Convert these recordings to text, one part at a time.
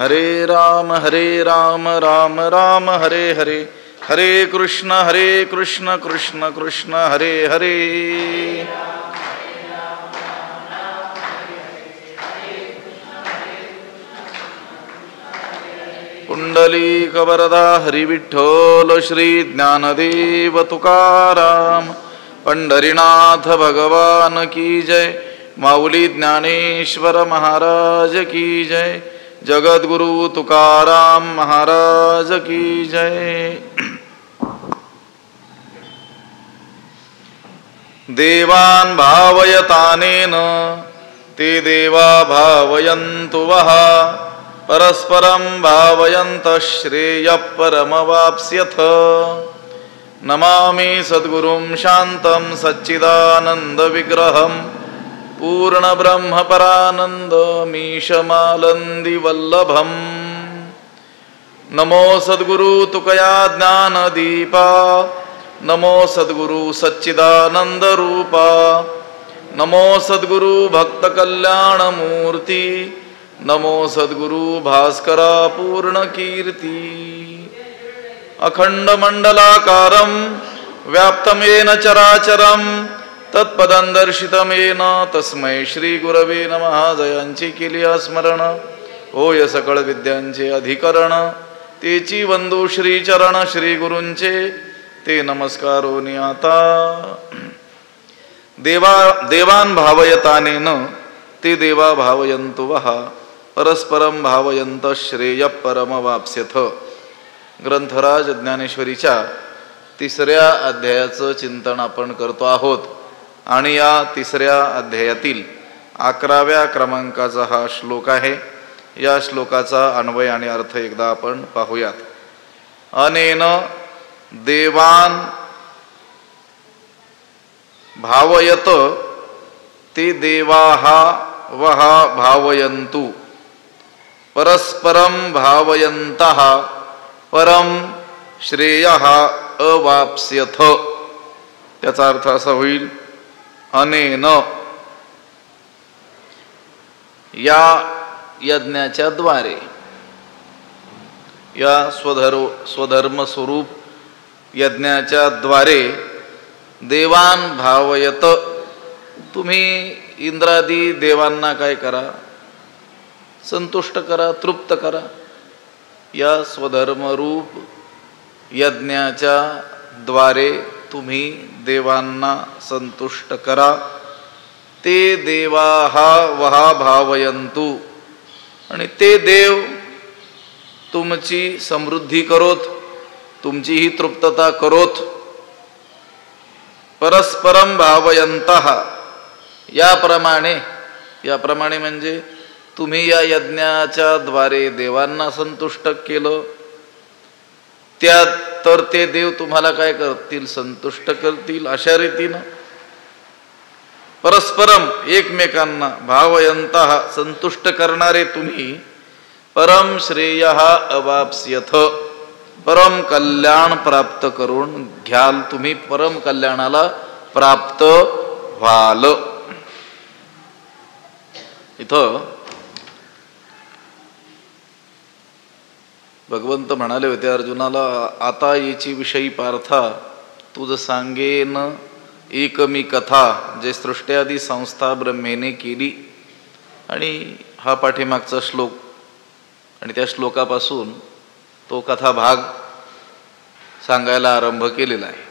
हरे राम राम राम हरे हरे, हरे कृष्ण कृष्ण कृष्ण हरे हरे। पुंडलीक वरदा हरी विठ्ठल श्री ज्ञानदेव तुकाराम। पंढरीनाथ भगवान की जय। माऊली ज्ञानेश्वर महाराज की जय। जगद्गुरु तुकाराम महाराज की जय। देवान् भावयतानेन ते देवा भावयन्तु वः। परस्परं भावयन्तः श्रेयः परमवाप्स्यथ। नमामि सद्गुरुं शान्तं सच्चिदानन्दविग्रहं पूर्णब्रह्मपरानन्दमीशमालन्दिवल्लभम्। नमो सद्गुरु तुकया ज्ञानदीपा। नमो सद्गुरु सच्चिदानन्दरूपा। नमो सद्गुरु भक्तकल्याणमूर्ति। नमो सद्गुरु भास्करा पूर्णकीर्ति। अखण्डमण्डलाकारं व्याप्तं येन चराचरं तत्पदं दर्शितं येन तस्मै श्रीगुरवे नमः। जयांची केली स्मरण होय सकळ विद्यांचे अधिकरण। तेची वंदू श्रीचरण श्रीगुरूंचे ते नमस्कारोनी आता। देवान् भावयतानेन ते देवा भावयन्तु वः। परस्परं भावयन्तः श्रेयः परमवाप्स्यथ। ग्रंथराज ज्ञानेश्वरीच्या 3ऱ्या अध्यायाचं चिंतन आपण करतो आहोत आणि या 3ऱ्या अध्यायातील 11व्या क्रमांकाचा हा श्लोक आहे। या श्लोकाचा अन्वय आणि अर्थ एकदा आपण पाहूयात। अनेन देवान् भावयत ते देवाः वः भावयन्तु। परस्परं भावयन्तः परम श्रेयः अवाप्स्यथ। त्याचा अर्थ असा होईल, अनेन या यज्ञाच्या द्वारे, या स्वधर्म स्वरूप यज्ञाच्या द्वारे देवान भावयत। तुम्ही इंद्रादी देवांना काय करा, संतुष्ट करा, तृप्त करा। या स्वधर्मरूप यज्ञाच्या द्वारे तुम्ही देवांना संतुष्ट करा। ते देवाः वः भावयन्तु। आणि ते देव तुमची समृद्धी करोत, तुमची ही तृप्तता करोत। परस्परं भावयन्तः याप्रमाणे म्हणजे तुम्ही या यज्ञाच्या द्वारे देवांना संतुष्ट केलं, त्यात तर ते देव तुम्हाला काय करतील, संतुष्ट करतील। अशा रीतीनं परस्परम एकमेकांना भावयन्तः संतुष्ट करणारे तुम्ही परम श्रेयः अवाप्स्यथ। परम कल्याण प्राप्त करून घ्याल, तुम्ही परम कल्याणाला प्राप्त व्हाल। इथं भगवंत म्हणाले होते अर्जुनाला, आता याची विषयी पार्था तुझ सांगेन एकमी कथा, जे सृष्ट्यादी संस्था ब्रह्मेने केली। आणि हा पाठीमागचा श्लोक आणि त्या श्लोकापासून तो कथा भाग सांगायला आरंभ केलेला आहे।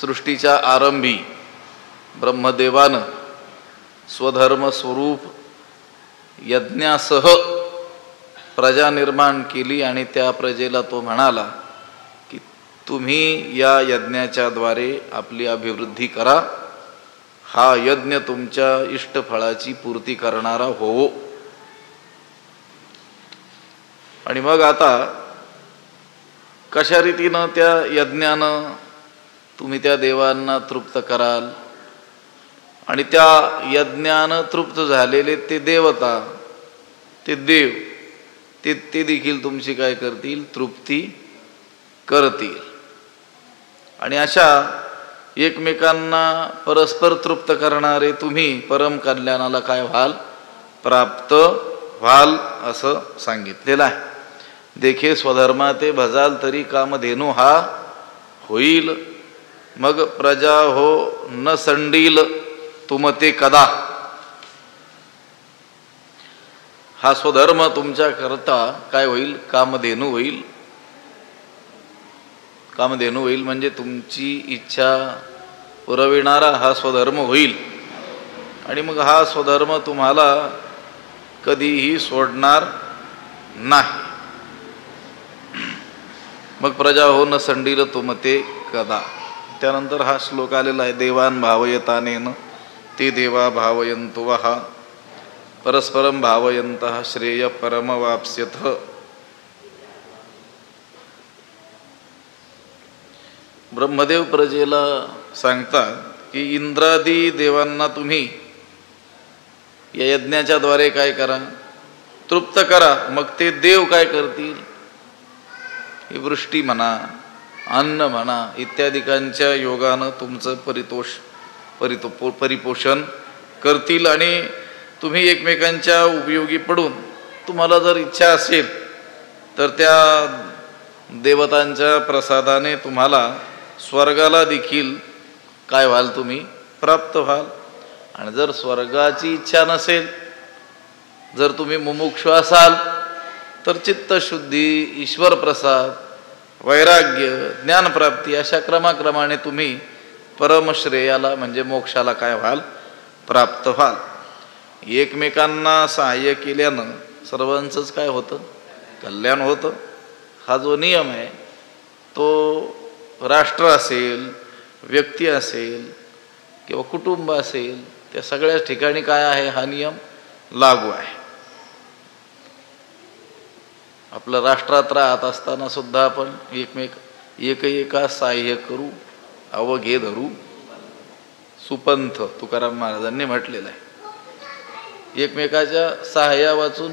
सृष्टीच्या आरंभी ब्रह्मदेवानं स्वधर्म स्वरूप यज्ञासह प्रजा निर्माण केली आणि त्या प्रजेला तो म्हणाला की तुम्ही या यज्ञाच्या द्वारे आपली अभिवृद्धी करा। हा यज्ञ तुमच्या इष्टफळाची पूर्ती करणारा होवो। आणि मग आता कशा रीतीनं त्या यज्ञानं तुम्ही त्या देवांना तृप्त कराल, आणि त्या यज्ञानं तृप्त झालेले ते देवता, ते देव, ते देखील तुमची काय करतील, तृप्ती करतील। आणि अशा एकमेकांना परस्पर तृप्त करणारे तुम्ही परम कल्याणाला काय व्हाल, प्राप्त व्हाल असं सांगितलेलं आहे. देखे स्वधर्मा ते भजाल तरी कामधेनू हा होईल, मग प्रजा हो न संडील तुम ते कदा. हा स्वधर्म तुमच्या करता काय होईल? कामधेनू होईल. कामधेनू होईल म्हणजे तुमची इच्छा पुरविणारा हा स्वधर्म होईल. आणि मग हा स्वधर्म तुम्हाला कधीही सोडणार नाही. मग प्रजा हो न संडील तुम ते कदा. त्यानंतर हा श्लोक आलेला आहे. देवान भावयतानेन ते देवा भावयंतो वहा परस्परम भावयंतः श्रेय परम वाप्स्यथ. ब्रह्मदेव प्रजेला सांगतात की इंद्रादी देवांना तुम्ही या यज्ञाच्या द्वारे काय करा? तृप्त करा. मग ते देव काय करतील? ही वृष्टी म्हणा, अन्न म्हणा इत्यादिकांच्या योगानं तुमचं परिपोषण करतील. आणि तुम्ही एकमेकांच्या उपयोगी पडून तुम्हाला जर इच्छा असेल तर त्या देवतांच्या प्रसादाने तुम्हाला स्वर्गाला देखील काय व्हाल? तुम्ही प्राप्त व्हाल. आणि जर स्वर्गाची इच्छा नसेल, जर तुम्ही मुमुक्षु असाल तर चित्तशुद्धी, ईश्वर प्रसाद, वैराग्य, ज्ञानप्राप्ती अशा क्रमाक्रमाने तुम्ही परमश्रेयाला म्हणजे मोक्षाला काय व्हाल? प्राप्त व्हाल. एकमेकांना सहाय्य केल्यानं सर्वांचंच काय होतं? कल्याण होतं. हा जो नियम आहे तो राष्ट्र असेल, व्यक्ती असेल किंवा कुटुंब असेल त्या सगळ्याच ठिकाणी काय आहे? हा नियम लागू आहे. आपलं राष्ट्रात राहत असताना सुद्धा आपण एका सहाय्य करू, अवघे धरू सुपंथ तुकाराम महाराजांनी म्हटलेलं आहे. एकमेकाच्या सहाय्या वाचून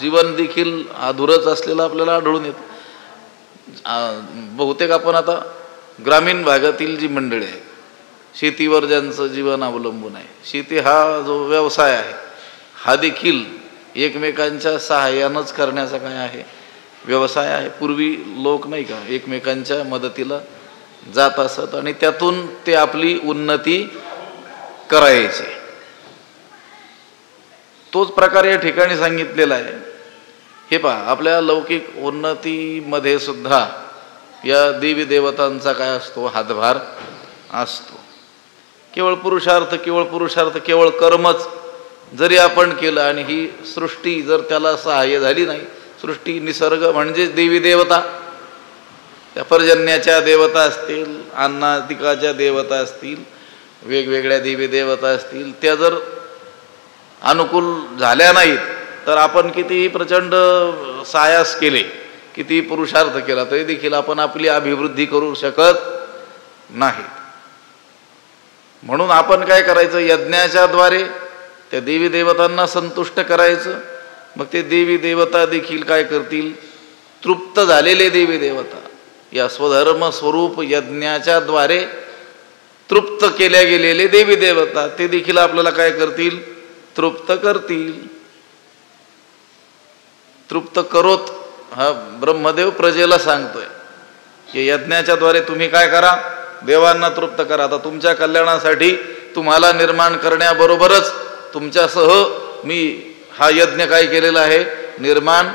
जीवन देखील अधुरच असलेलं आपल्याला आढळून येतं. बहुतेक आपण आता ग्रामीण भागातील जी मंडळी आहे, शेतीवर ज्यांचं जीवन अवलंबून आहे, शेती हा जो व्यवसाय आहे हा देखील एकमेकांच्या सहाय्यानंच करण्याचा काय आहे? व्यवसाय आहे. पूर्वी लोक नाही का एकमेकांच्या मदतीला जात असत आणि त्यातून ते आपली उन्नती करायचे. तोच प्रकार या ठिकाणी सांगितलेला आहे. हे पहा, आपल्या लौकिक उन्नतीमध्ये सुद्धा या देवी देवतांचा काय असतो? हातभार असतो. केवळ पुरुषार्थ, केवळ कर्मच जरी आपण केलं आणि ही सृष्टी जर त्याला सहाय्य झाली नाही, सृष्टी निसर्ग म्हणजेच देवी देवता, त्या पर्जन्याच्या देवता असतील, अन्नादिकाच्या देवता असतील, वेगवेगळ्या देवी देवता असतील, त्या जर अनुकूल झाल्या नाहीत तर आपण कितीही प्रचंड सायास केले, कितीही पुरुषार्थ केला तरी देखील आपण आपली अभिवृद्धी करू शकत नाही. म्हणून आपण काय करायचं? यज्ञाच्या द्वारे त्या देवी देवतांना संतुष्ट करायचं. मग ते देवी देवता देखील काय करतील? तृप्त झालेले देवी देवता या स्वधर्म स्वरूप यज्ञाच्या द्वारे तृप्त केल्या गेलेले देवी देवता ते देखील आपल्याला काय करतील? तृप्त करतील. तृप्त करोत हा ब्रह्मदेव प्रजेला सांगतोय की यज्ञाच्या द्वारे तुम्ही काय करा? देवांना तृप्त करा. आता तुमच्या कल्याणासाठी तुम्हाला निर्माण करण्याबरोबरच तुमच्यासह मी हा यज्ञ काय केलेला आहे? निर्माण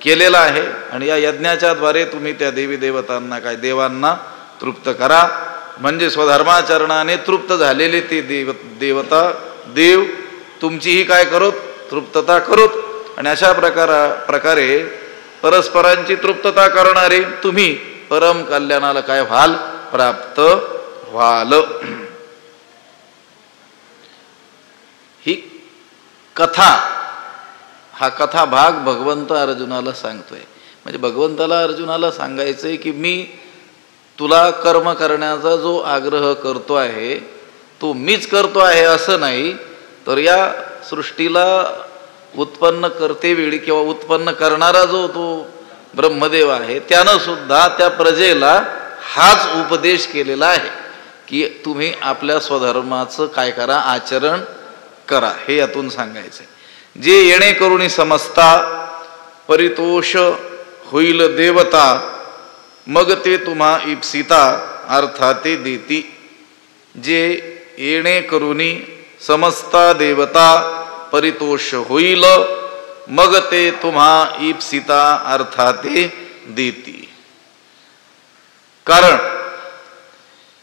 केलेला आहे. आणि या यज्ञाच्या द्वारे तुम्ही त्या देवी देवतांना काय? देवांना तृप्त करा. म्हणजे स्वधर्माचरणाने तृप्त झालेले ते देव तुमचीही काय करोत? तृप्तता करोत. आणि अशा प्रकारे परस्परांची तृप्तता करणारे तुम्ही परम कल्याणाला काय व्हाल? प्राप्त व्हाल. ही कथा, हा कथा भाग भगवंत अर्जुनाला सांगतोय. म्हणजे भगवंताला अर्जुनाला सांगायचंय की मी तुला कर्म करण्याचा जो आग्रह करतो आहे तो मीच करतो आहे असं नाही, तर या सृष्टीला उत्पन्न करते वेळी किंवा उत्पन्न करणारा जो तो ब्रह्मदेव आहे त्यानं सुद्धा त्या प्रजेला हाच उपदेश केलेला आहे की तुम्ही आपल्या स्वधर्माचं काय करा? आचरण करा. हे यातून सांगायचंय. जे येणे करुणी समजता परितोष होईल देवता मग ते तुम्हा इप्सिता अर्थाते देती. जे येणे करुणी समजता देवता परितोष होईल मग ते तुम्हा इप्सिता अर्थाते देती. कारण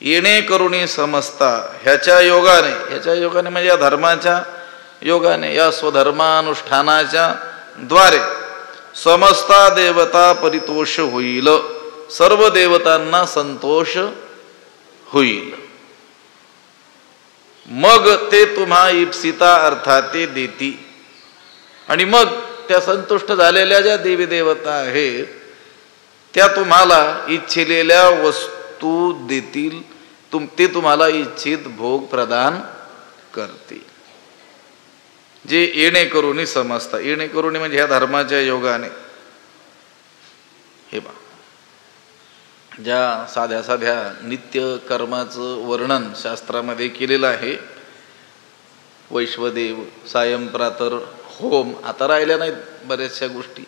येणे करुणी समजता ह्याच्या योगाने म्हणजे या धर्माच्या योगाने, या स्वधर्मानुष्ठानाच्या द्वारे समजता देवता परितोष होईल, सर्व देवतांना संतोष होईल. मग ते तुम्हा इप्सिता अर्थाते देती. आणि मग त्या संतुष्ट झालेल्या ज्या देवी देवता आहेत त्या तुम्हाला इच्छिलेल्या वस्तू देतील, ते तुम्हाला इच्छित भोग प्रदान करतील. जे येणे करुणी समजता, येणे करुणी म्हणजे ह्या धर्माच्या योगाने. हे बा, ज्या साध्या साध्या नित्य कर्माचं वर्णन शास्त्रामध्ये केलेलं आहे, वैश्वदेव, सायं प्रातर होम, आता राहिल्या नाहीत बऱ्याचशा गोष्टी.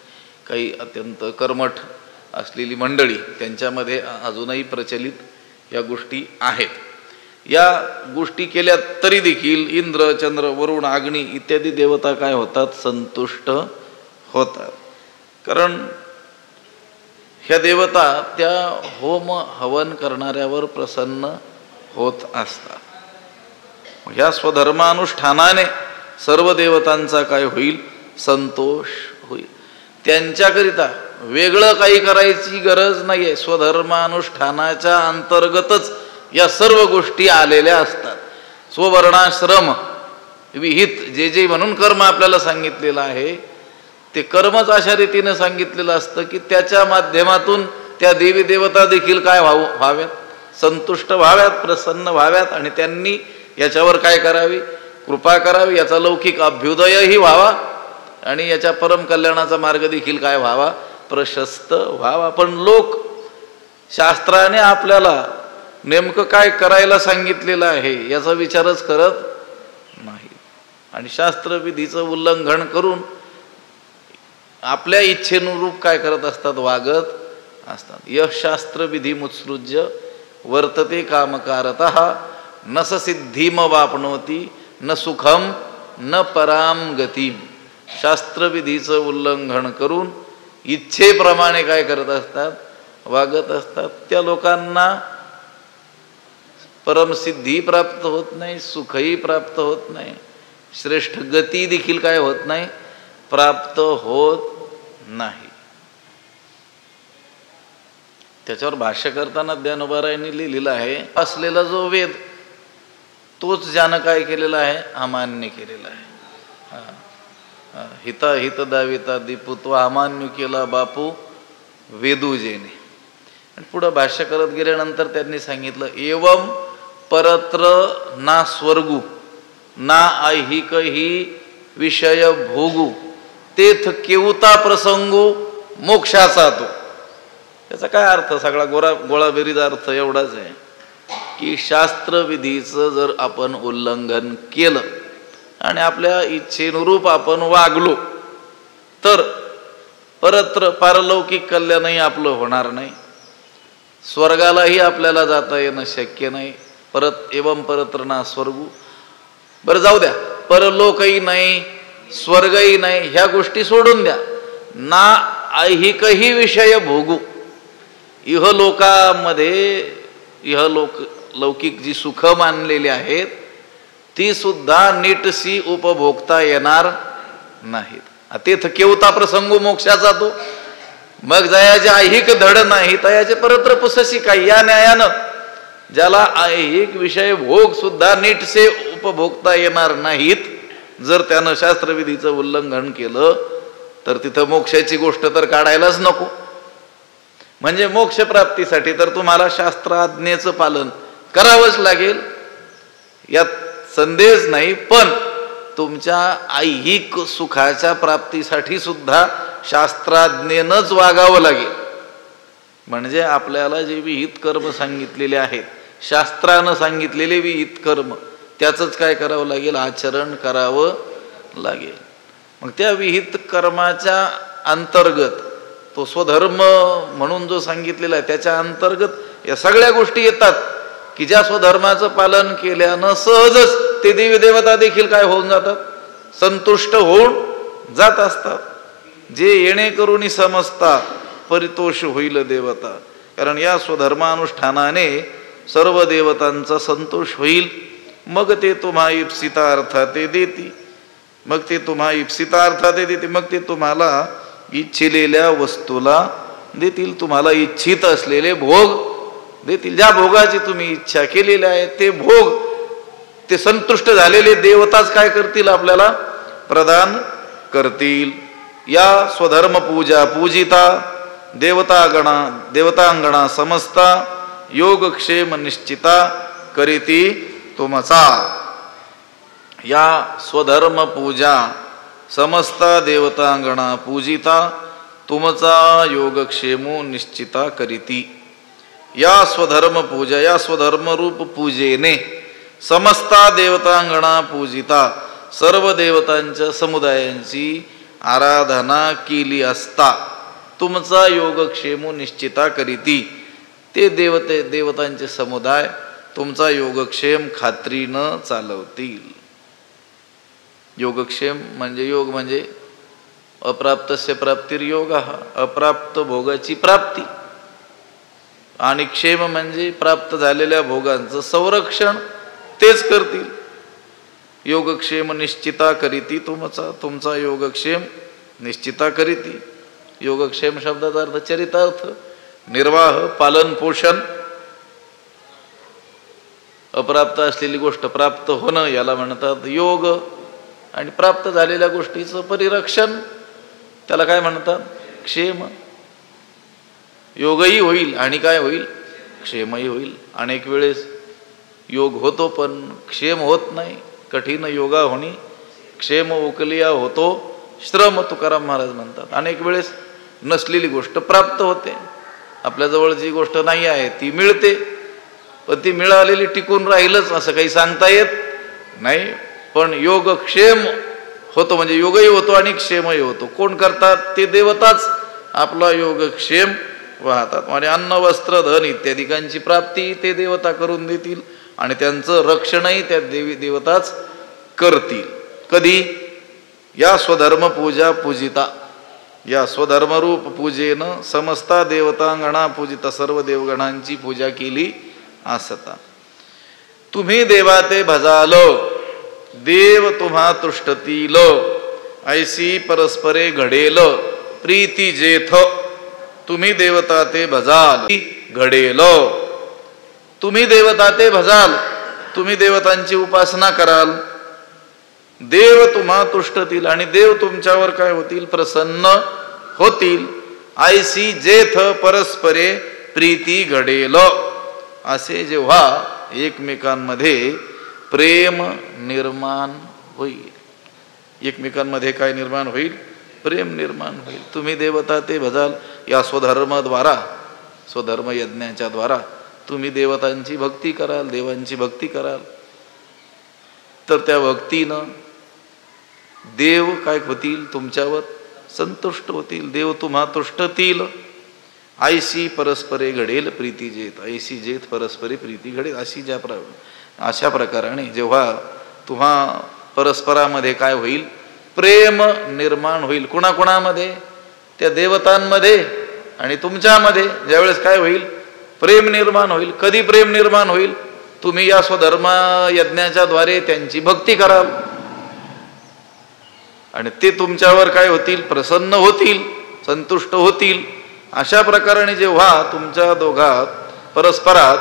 काही अत्यंत कर्मठ असलेली मंडळी त्यांच्यामध्ये अजूनही प्रचलित या गोष्टी आहेत. या गोष्टी केल्या तरी देखील इंद्र, चंद्र, वरुण, अग्नी इत्यादी देवता काय होतात? संतुष्ट होतात. कारण ह्या देवता त्या होम हवन करणाऱ्यावर प्रसन्न होत असतात. ह्या स्वधर्मानुष्ठानाने सर्व देवतांचा काय होईल? संतोष होईल. त्यांच्याकरिता वेगळं काही करायची गरज नाहीये. स्वधर्मानुष्ठानाच्या अंतर्गतच या सर्व गोष्टी आलेल्या असतात. स्ववर्णाश्रम विहित जे जे म्हणून कर्म आपल्याला सांगितलेलं आहे ते कर्मच अशा रीतीने सांगितलेलं असतं की त्याच्या माध्यमातून त्या देवी देवता देखील काय व्हाव्यात? संतुष्ट व्हाव्यात, प्रसन्न व्हाव्यात. आणि त्यांनी याच्यावर काय करावी? कृपा करावी. याचा लौकिक अभ्युदयही व्हावा आणि याच्या परम कल्याणाचा मार्ग देखील काय व्हावा? प्रशस्त व्हावा. पण लोक शास्त्राने आपल्याला नेमकं काय करायला सांगितलेलं आहे याचा विचारच करत नाही. आणि शास्त्रविधीचं उल्लंघन करून आपल्या इच्छेनुरूप काय करत असतात? वागत असतात. यश शास्त्रविधी मुत्सृज्य वर्तते कामकारतः न स सिद्धीम वापनोती न सुखम न पराम गतीम. शास्त्रविधीचं उल्लंघन करून इच्छेप्रमाणे काय करत असतात? वागत असतात. त्या लोकांना परमसिद्धी प्राप्त होत नाही, सुखही प्राप्त होत नाही, श्रेष्ठ गती देखील काय होत नाही? प्राप्त होत नाही. त्याच्यावर भाष्य करताना ज्ञानोबारायांनी लिहिलेलं आहे, असलेला जो वेद तोच ज्यानं काय केलेला आहे? अमान्य केलेला आहे. हिता हित दाविता दीपुत्व अमान्य केला बापू वेदूजेने. आणि पुढं भाष्य करत गेल्यानंतर त्यांनी सांगितलं, एवम परत्र ना स्वर्गू ना ऐहिकही विषय भोगू तेथ केवता प्रसंगू मोक्षाचा तो. त्याचा काय अर्थ? सगळा गोळाबेरीज अर्थ एवढाच आहे की शास्त्रविधीचं जर आपण उल्लंघन केलं आणि आपल्या इच्छेनुरूप आपण वागलो तर परत्र पारलौकिक कल्याणही आपलं होणार नाही, स्वर्गालाही आपल्याला जाता येणं शक्य नाही. परत एवं परत्र ना स्वर्गू, बरं जाऊ द्या, परलोकही नाही, स्वर्गही नाही, ह्या गोष्टी सोडून द्या. ना ऐहिकही विषय भोगू, इहलोकामध्ये लौकिक जी सुख मानलेली आहेत ती सुद्धा नीटशी उपभोगता येणार नाहीत. तेथ केवता प्रसंगू मोक्षाचा तो. मग जयाचे ऐहिक धड नाही तयाचे परत्र पुसशी काय. या न्यायानं ज्याला ऐहिक विषय भोग सुद्धा नीटसे उपभोगता येणार नाहीत, जर त्यानं शास्त्रविधीचं उल्लंघन केलं तर तिथं मोक्षाची गोष्ट तर काढायलाच नको. म्हणजे मोक्षप्राप्तीसाठी तर तुम्हाला शास्त्राज्ञेचं पालन करावंच लागेल, यात संदेह नाही. पण तुमच्या ऐहिक सुखाच्या प्राप्तीसाठी सुद्धा शास्त्राज्ञेनंच वागावं लागेल. म्हणजे आपल्याला जे विहित कर्म सांगितलेले आहेत, शास्त्रानं सांगितलेले विहित कर्म, त्याचंच काय करावं लागेल? आचरण करावं लागेल. मग त्या विहित कर्माच्या अंतर्गत तो स्वधर्म म्हणून जो सांगितलेला आहे त्याच्या अंतर्गत या सगळ्या गोष्टी येतात की ज्या स्वधर्माचं पालन केल्यानं सहजच ते देवी देवता देखील काय होऊन जातात, संतुष्ट होऊन जात असतात. जे येणे करून समजता परितोष होईल देवता. कारण या स्वधर्मानुष्ठानाने सर्व देवतांचा संतोष होईल. मग ते तुम्हा इप्सितार्था ते देती, मग ते तुम्हा इप्सितार्था ते देते, मग ते तुम्हाला इच्छिलेल्या वस्तूला देतील, तुम्हाला इच्छित असलेले भोग देतील. ज्या भोगाची तुम्ही इच्छा केलेली आहे ते भोग ते संतुष्ट झालेले देवताच काय करतील, आपल्याला प्रदान करतील. या स्वधर्म पूजा पूजिता देवतांगणा समस्ता योगक्षेम निश्चिता करीती तुमचा. या स्वधर्म पूजा समस्ता देवतांगणा पूजिता तुमचा योगक्षेमो निश्चिता करीती. या स्वधर्म पूजा, या स्वधर्मरूप पूजेने समस्ता देवतांगणा पूजिता, सर्व देवतांच्या समुदायांची आराधना केली असता तुमचा योगक्षेमो निश्चिता करीती. ते देवतांचे समुदाय तुमचा योगक्षेम खात्रीनं चालवतील. योगक्षेम म्हणजे योग म्हणजे अप्राप्तस्य प्राप्तिर्योग, अप्राप्त भोगाची प्राप्ती, आणि क्षेम म्हणजे प्राप्त झालेल्या भोगांचं संरक्षण तेच करतील. योगक्षेम निश्चिता करीती तुमचा योगक्षेम निश्चिता करीती. योगक्षेम शब्दाचा अर्थ चरितार्थ, निर्वाह, पालन पोषण. अप्राप्त असलेली गोष्ट प्राप्त होणं याला म्हणतात योग, आणि प्राप्त झालेल्या गोष्टीचं परिरक्षण त्याला काय म्हणतात, क्षेम. योगही होईल आणि काय होईल, क्षेमही होईल. अनेक वेळेस योग होतो पण क्षेम होत नाही. कठीण योगा होणी क्षेम उकलिया होतो श्रम, तुकाराम महाराज म्हणतात. अनेक वेळेस नसलेली गोष्ट प्राप्त होते, आपल्याजवळ जी गोष्ट नाही आहे ती मिळते, पण ती मिळालेली टिकून राहीलच असं काही सांगता येत नाही. पण योगक्षेम होतो म्हणजे योगही होतो आणि क्षेमही होतो. कोण करतात, ते देवताच आपला योगक्षेम वाहतात. म्हणजे अन्न वस्त्र धन इत्यादिकांची प्राप्ती ते देवता करून देतील आणि त्यांचं रक्षणही त्या देवी देवताच करतील. कधी, या स्वधर्म पूजा पूजिता, या स्वधर्मरूप पूजेनं समस्ता देवतांगणा पूजिता, सर्व देवगणांची पूजा केली असता. तुम्ही देवा ते भजाल, देव तुम्हा तुष्टतील, ऐसी परस्परे घडेल प्रीती जेथ. तुम्ही देवता ते भजाल घडेल, तुम्ही देवता ते भजाल, तुम्ही देवतांची उपासना कराल, देव तुम्हा तुष्टतील, आणि देव तुमच्यावर काय होतील, प्रसन्न होतील. ऐसी जेथ परस्परे प्रीती घडेल. असे जेव्हा एकमेकांमध्ये प्रेम निर्माण होईल, एकमेकांमध्ये काय निर्माण होईल, प्रेम निर्माण होईल. तुम्ही देवता ते भजाल, या स्वधर्मद्वारा, स्वधर्म यज्ञाच्या द्वारा तुम्ही देवतांची भक्ती कराल, देवांची भक्ती कराल, तर त्या भक्तीनं देव काय होतील, तुमच्यावर संतुष्ट होतील, देव तुम्हा तुष्टतील. ऐसी परस्परे घडेल प्रीती जेत, ऐसी जेत परस्परे प्रीती घडेल. अशा प्रकाराने जेव्हा तुम्हा परस्परामध्ये काय होईल, प्रेम निर्माण होईल. कुणाकुणामध्ये, त्या देवतांमध्ये आणि तुमच्यामध्ये ज्यावेळेस काय होईल, प्रेम निर्माण होईल. कधी प्रेम निर्माण होईल, तुम्ही या स्वधर्म यज्ञाच्या द्वारे त्यांची भक्ती कराल आणि ते तुमच्यावर काय होतील, प्रसन्न होतील, संतुष्ट होतील. अशा प्रकाराने जेव्हा तुमच्या दोघात परस्परात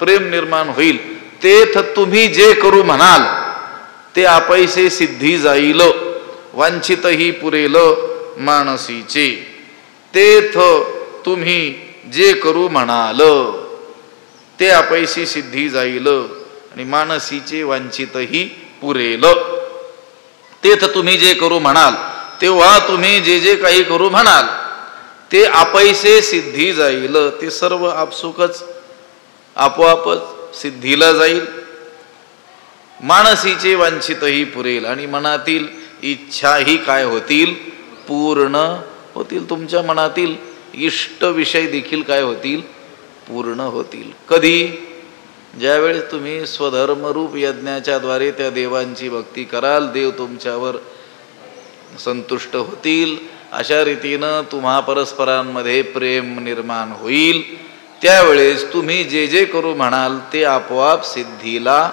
प्रेम निर्माण होईल, तेथ तुम्ही जे करू म्हणाल ते आपैसे सिद्धी जाईल, वांछितही पुरेल मानसीचे. तेथ तुम्ही जे करू म्हणाल ते आपैसी सिद्धी जाईल आणि मानसीचे वांछितही पुरेल. तेथ तुम्ही जे करू म्हणाल, तेव्हा तुम्ही जे जे काही करू म्हणाल ते आपैसे सिद्धी जाईल. ते सर्व आपसुकच आपोआपच सिद्धीला जाईल. मानसीचे वांछितही पुरेल, आणि मनातील इच्छाही काय होतील, पूर्ण होतील. तुमच्या मनातील इष्ट विषय देखील काय होतील, पूर्ण होतील. कधी? ज्यावेळेस तुम्ही स्वधर्मरूप यज्ञाच्या द्वारे त्या देवांची भक्ती कराल, देव तुमच्यावर संतुष्ट होतील. अशा रीतीनं तुम्हा परस्परांमध्ये प्रेम निर्माण होईल. त्यावेळेस तुम्ही जे जे करू म्हणाल ते आपोआप सिद्धीला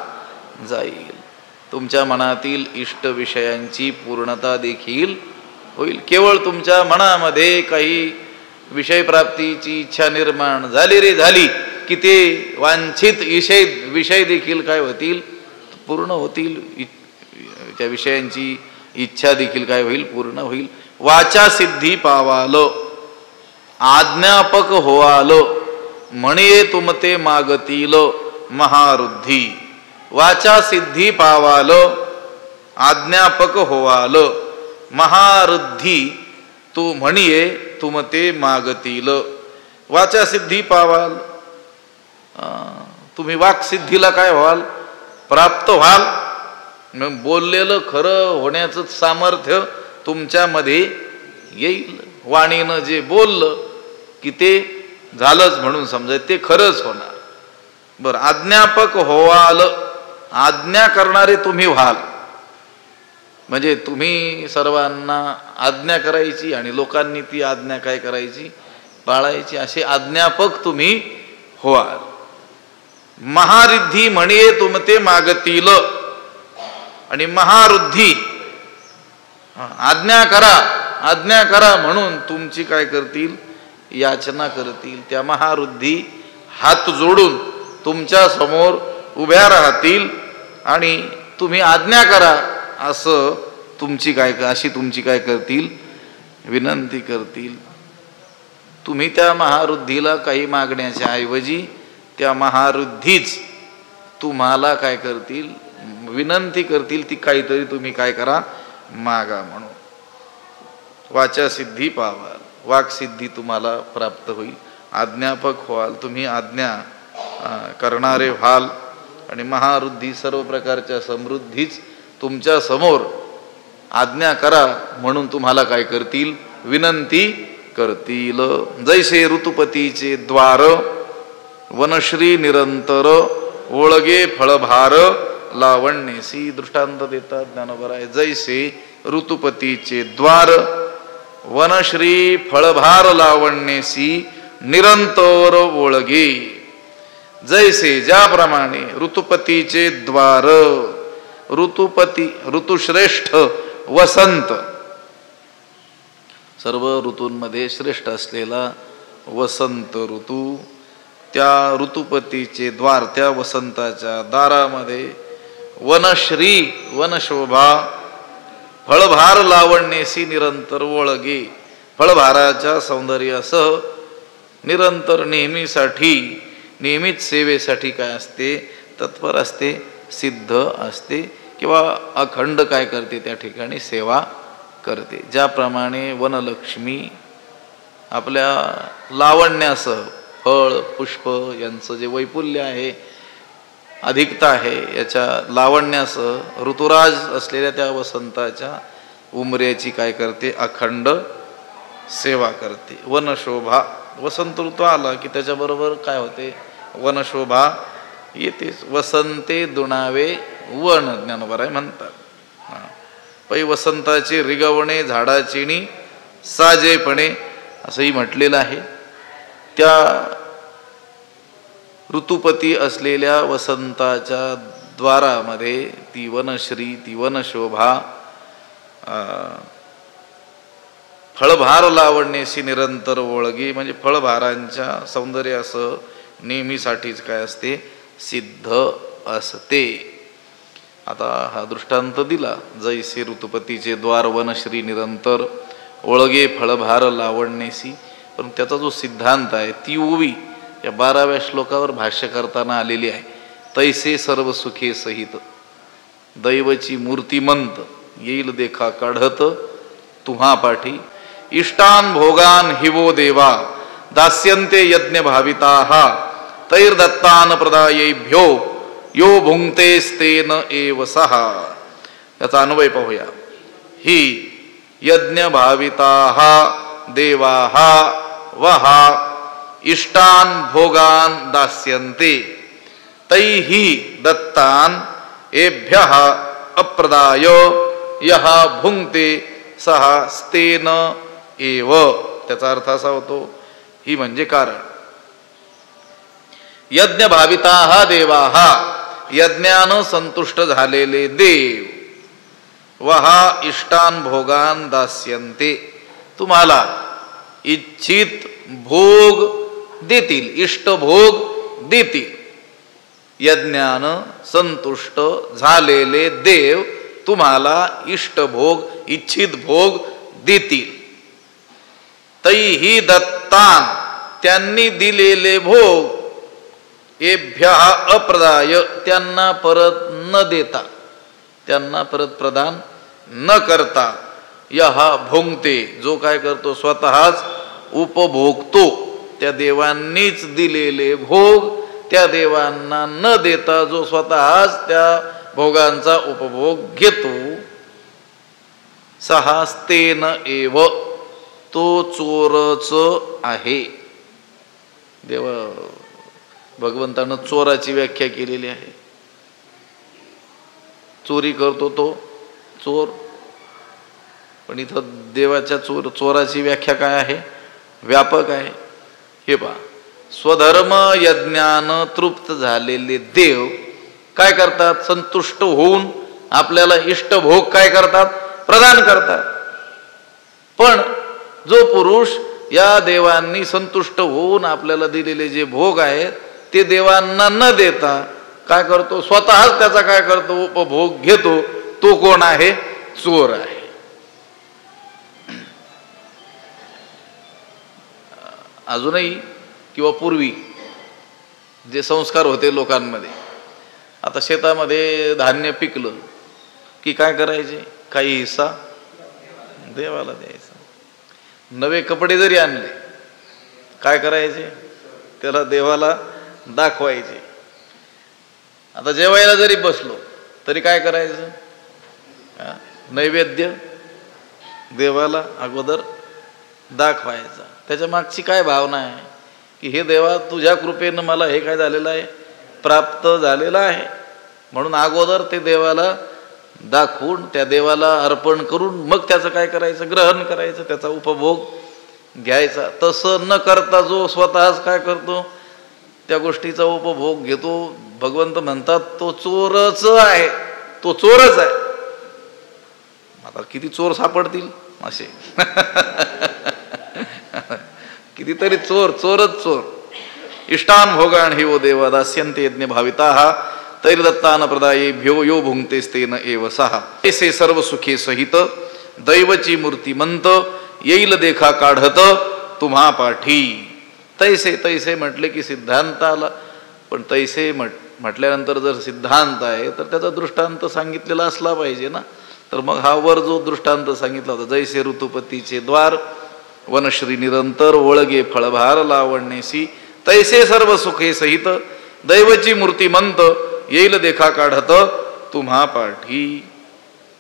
जाईल. तुमच्या मनातील इष्ट विषयांची पूर्णता देखील होईल. केवळ तुमच्या मनामध्ये काही विषयप्राप्तीची इच्छा निर्माण झाली रे झाली की ते वांछित विषय देखील काय होतील, पूर्ण होतील. त्या विषयांची इच्छा देखील काय होईल, पूर्ण होईल. वाचा सिद्धी पावालो, आज्ञापक होवालो, म्हणे तुमते मागतील महारुद्धी. वाचा सिद्धी पावालो, आज्ञापक होवालो, महारुद्धी तू म्हणिये तुमते मागतील. वाचा सिद्धी पावाल, तुम्ही वाक सिद्धीला काय व्हाल, प्राप्त व्हाल. बोललेलं खरं होण्याचं सामर्थ्य तुमच्यामध्ये येईल. वाणीनं जे बोललं की ते झालंच म्हणून समजायचं, ते खरंच होणार. बरं, आज्ञापक होवाल, आज्ञा करणारे तुम्ही व्हाल. म्हणजे तुम्ही सर्वांना आज्ञा करायची आणि लोकांनी ती आज्ञा काय करायची, पाळायची. असे आज्ञापक तुम्ही व्हाल. महारिद्धी म्हणे तुमते मागतील, आणि महारुद्धी आज्ञा करा, आज्ञा करा म्हणून तुमची काय करतील, याचना करतील. त्या महारुद्धी हात जोडून तुमच्या समोर उभ्या राहतील आणि तुम्ही आज्ञा करा असं तुमची काय करतील, विनंती करतील. तुम्ही त्या महारुद्धीला काही मागण्याच्या ऐवजी त्या महारुद्धीच तुम्हाला काय करतील, विनंती करतील. ती काहीतरी तुम्ही काय करा, मागा म्हणून. वाचा सिद्धी पावाल, वाक सिद्धी तुम्हाला प्राप्त होईल. आज्ञापक व्हाल, तुम्ही आज्ञा करणारे व्हाल. आणि महारुद्धी सर्व प्रकारच्या समृद्धीच तुमच्या समोर आज्ञा करा म्हणून तुम्हाला काय करतील, विनंती करतील. जैसे ऋतुपतीचे द्वार, वनश्री निरंतर, ओळगे फळभार लावण्यसी. दृष्टांत देतात ज्ञानोबराय. जैसे ऋतुपतीचे द्वार, वनश्री फळभार लावण्यसी, निरंतर ओळगे. जैसे ज्याप्रमाणे ऋतुपतीचे द्वार, ऋतुपती ऋतुश्रेष्ठ वसंत, सर्व ऋतूंमध्ये श्रेष्ठ असलेला वसंत ऋतू, त्या ऋतुपतीचे द्वार, त्या वसंताच्या दारामध्ये वनश्री वनशोभा, फळभार लावण्यसी निरंतर ओळगे. फळभाराच्या सौंदर्यासह निरंतर नेहमीसाठी, नेहमीच सेवेसाठी काय असते, तत्पर असते, सिद्ध असते किंवा अखंड काय करते, त्या ठिकाणी सेवा करते. ज्याप्रमाणे वनलक्ष्मी आपल्या लावण्यासह, फळ पुष्प यांचं जे वैपुल्य आहे, अधिकता आहे, याच्या लावण्यासह ऋतुराज असलेल्या त्या वसंताच्या उमऱ्याची काय करते, अखंड सेवा करते. वनशोभा, वसंत ऋतू आला की त्याच्याबरोबर काय होते, वनशोभा येतेच. वसंते दुणावे वन, ज्ञानोबराय म्हणतात. पै वसंताचे रिगवणे झाडाचिणी साजेपणे असंही म्हटलेलं आहे. त्या ऋतुपती असलेल्या वसंताच्या द्वारामध्ये ती वनश्री, ती वनशोभा, फळभार लावण्याशी निरंतर ओळगी, म्हणजे फळभारांच्या सौंदर्यासह नेहमीसाठीच काय असते, सिद्ध असते. आता हा दृष्टांत दिला. जैसे ऋतुपतीचे द्वार, वनश्री निरंतर ओळगे, फळभार लावण्याशी. पण त्याचा जो सिद्धांत आहे, ती ओवी या 12व्या श्लोकावर भाष्य करताना आलेली आहे. तैसे सर्व सुखे सहित दैवची मूर्तिमंत, येईल देखा काढत तुम्हा पाठी. इष्टान भोगान हिवो देवा, दास्यन्ते यज्ञ भाविताः, तैर्दत्तान प्रदायेभ्यो यो भुंक्तेस्तेन एव सहा. याचा अन्वय पाहूया. हि यज्ञ भाविताः देवाः वः इष्टान भोगान दास्यन्ते तैहि दत्तान एभ्यः अप्रदाय यः भुंक्ते सः स्तेन एव. त्याचा अर्थ असा होतो, ही म्हणजे कारण. यज्ञ भाविताः देवाः, यज्ञानं संतुष्ट झालेले देव, वहा इष्टान भोगान दास्यन्ते, तुम्हाला इच्छित भोग देतील, इष्ट भोग देतील. यज्ञानं संतुष्ट झालेले देव तुम्हाला इष्ट भोग, इच्छित भोग देतील. तैहि दत्तान, त्यांनी दिलेले भोग, एभ्यः अप्रदाय, त्यांना परत न देता, त्यांना परत प्रदान न करता, यः भुंक्ते, जो काय करतो स्वतःच उपभोगतो, त्या देवांनीच दिलेले भोग त्या देवांना न देता जो स्वतःच त्या भोगांचा उपभोग घेतो, सहा स्तेन एव, तो चोरच आहे. देव भगवंतानं चोराची व्याख्या केलेली आहे. चोरी करतो तो चोर. पण इथं देवाच्या चोराची व्याख्या काय आहे? व्यापक आहे. हे पहा, स्वधर्म यज्ञानं तृप्त झालेले देव काय करतात? संतुष्ट होऊन आपल्याला इष्ट भोग काय करतात? प्रदान करतात. पण जो पुरुष या देवांनी संतुष्ट होऊन आपल्याला दिलेले जे भोग आहेत ते देवांना न देता काय करतो? स्वतःच त्याचा काय करतो? उपभोग घेतो. तो कोण आहे? चोर आहे. अजूनही किंवा पूर्वी जे संस्कार होते लोकांमध्ये, आता शेतामध्ये धान्य पिकलं की काय करायचे? काही हिस्सा देवाला द्यायचा. नवे कपडे जरी आणले काय करायचे? त्याला देवाला दाखवायचे. आता जेवायला जरी बसलो तरी काय करायचं? नैवेद्य देवाला अगोदर दाखवायचा. त्याच्या मागची काय भावना आहे? की हे देवा, तुझ्या कृपेनं मला हे काय झालेलं आहे? प्राप्त झालेलं आहे. म्हणून अगोदर ते देवाला दाखवून त्या देवाला अर्पण करून मग त्याचं काय करायचं? ग्रहण करायचं, त्याचा उपभोग घ्यायचा. तसं न करता जो स्वतःच काय करतो? त्या गोष्टीचा उपभोग घेतो. भगवंत म्हणतात तो चोरच आहे. तो चोरच आहे. आता किती चोर सापडतील असे? कितीतरी चोर, चोरच चोर. इष्टान भोगान हि वो देवा दास्यन्ते यज्ञ भाविताः तैर्दत्तान प्रदायेभ्यो यो भुंक्तेस्तेन एव सहा. ऐसे सर्व सुखे सहित दैवची मूर्तिमंत येईल देखा काढत तुम्हा पाठी. तैसे तैसे म्हटले की सिद्धांत आला. पण तैसे म्हटल्यानंतर जर सिद्धांत आहे तर त्याचा दृष्टांत सांगितलेला असला पाहिजे ना. तर मग हा वर जो दृष्टांत सांगितला होता, जैसे ऋतुपतीचे द्वार वनश्री निरंतर ओळगे फळभार लावणेसी तैसे सर्व सुखे सहित दैवची मूर्तिमंत येईल देखा काढत तुम्हा पाठी.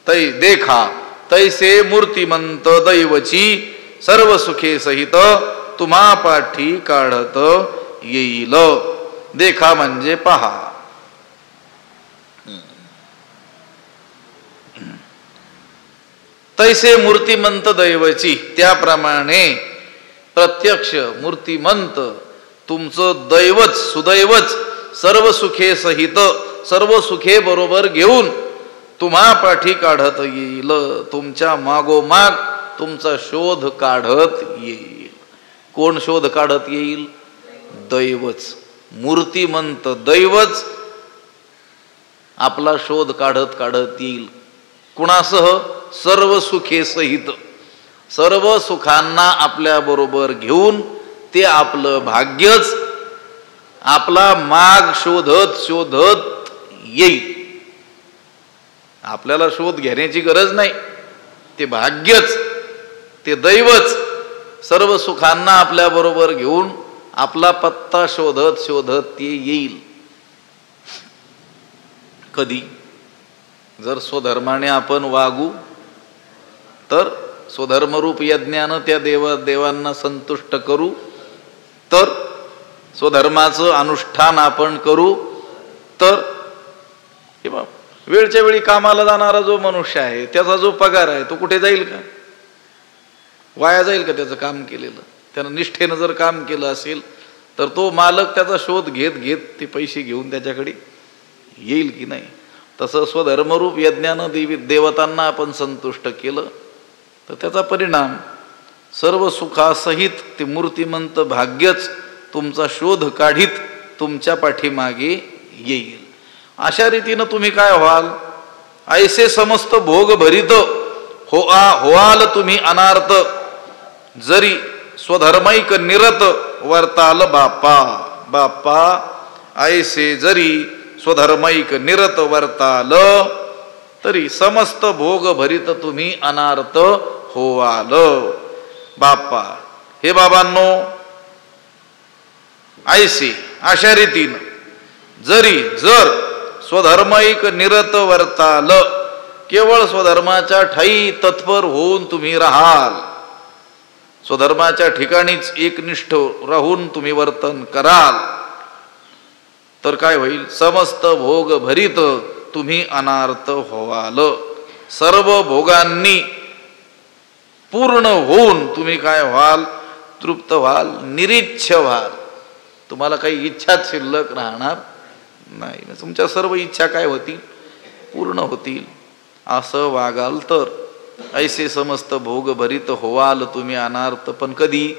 तै देखा तैसे मूर्तिमंत दैवची सर्व सुखे सहित तुम्हा पाठी काढत येईल. देखा म्हणजे पहा. तैसे मूर्तिमंत दैवची, त्याप्रमाणे प्रत्यक्ष मूर्तिमंत तुमचं दैवच, सुदैवच सर्व सुखे सहित, सर्व सुखे बरोबर घेऊन तुम्हा पाठी काढत येईल. तुमच्या मागोमाग तुमचा शोध काढत येईल. कोण शोध काढत येईल? दैवच. मूर्तिमंत दैवच आपला शोध काढत काढत येईल. कुणासह? सर्व सुखे सहित. सर्व सुखांना आपल्या बरोबर घेऊन ते आपलं भाग्यच आपला माग शोधत शोधत येईल. आपल्याला शोध घेण्याची गरज नाही. ते भाग्यच, ते दैवच सर्व सुखांना आपल्या बरोबर घेऊन आपला पत्ता शोधत शोधत ते येईल. कधी? जर स्वधर्माने आपण वागू तर स्वधर्मरूप यज्ञानं त्या देवांना संतुष्ट करू, तर स्वधर्माचं अनुष्ठान आपण करू, तर हे बाप वेळच्या वेळी कामाला जाणारा जो मनुष्य आहे त्याचा जो पगार आहे तो कुठे जाईल का? वाया जाईल का त्याचं काम केलेलं? त्यानं निष्ठेनं जर काम केलं असेल तर तो मालक त्याचा शोध घेत घेत ते पैसे घेऊन त्याच्याकडे येईल की नाही? तसं स्वधर्मरूप यज्ञानं देवतांना आपण संतुष्ट केलं तर त्याचा परिणाम सर्व सुखासहित ते मूर्तिमंत भाग्यच तुमचा शोध काढीत तुमच्या पाठीमागे येईल. अशा रीतीनं तुम्ही काय व्हाल? ऐसे समस्त भोग भरित होआल तुम्ही अनार्थ, जरी स्वधर्मैक निरत वर्ताल बाप्पा. बाप्पा ऐसे जरी स्वधर्मैक निरत वर्ताल, तरी समस्त भोग भरित तुम्ही अनार्थ होआल. बाप्पा हे बाबांनो, ऐसे अशा रीतीनं जर स्वधर्मैक निरत वर्ताल, केवळ स्वधर्माच्या ठाई तत्पर होऊन तुम्ही राहाल, स्वधर्माच्या ठिकाणीच एकनिष्ठ राहून तुम्ही वर्तन कराल, तर काय होईल? समस्त भोग भरित तुम्ही अनार्थ व्हाल. सर्व भोगांनी पूर्ण होऊन तुम्ही काय व्हाल? तृप्त व्हाल, निरीच्छ व्हाल. तुम्हाला काही इच्छाच शिल्लक राहणार नाही. तुमच्या सर्व इच्छा काय होतील? पूर्ण होतील. असं वागाल तर ऐसे समस्त भोग भरित होवाल तुम्ही अनार्थ. पण कधी?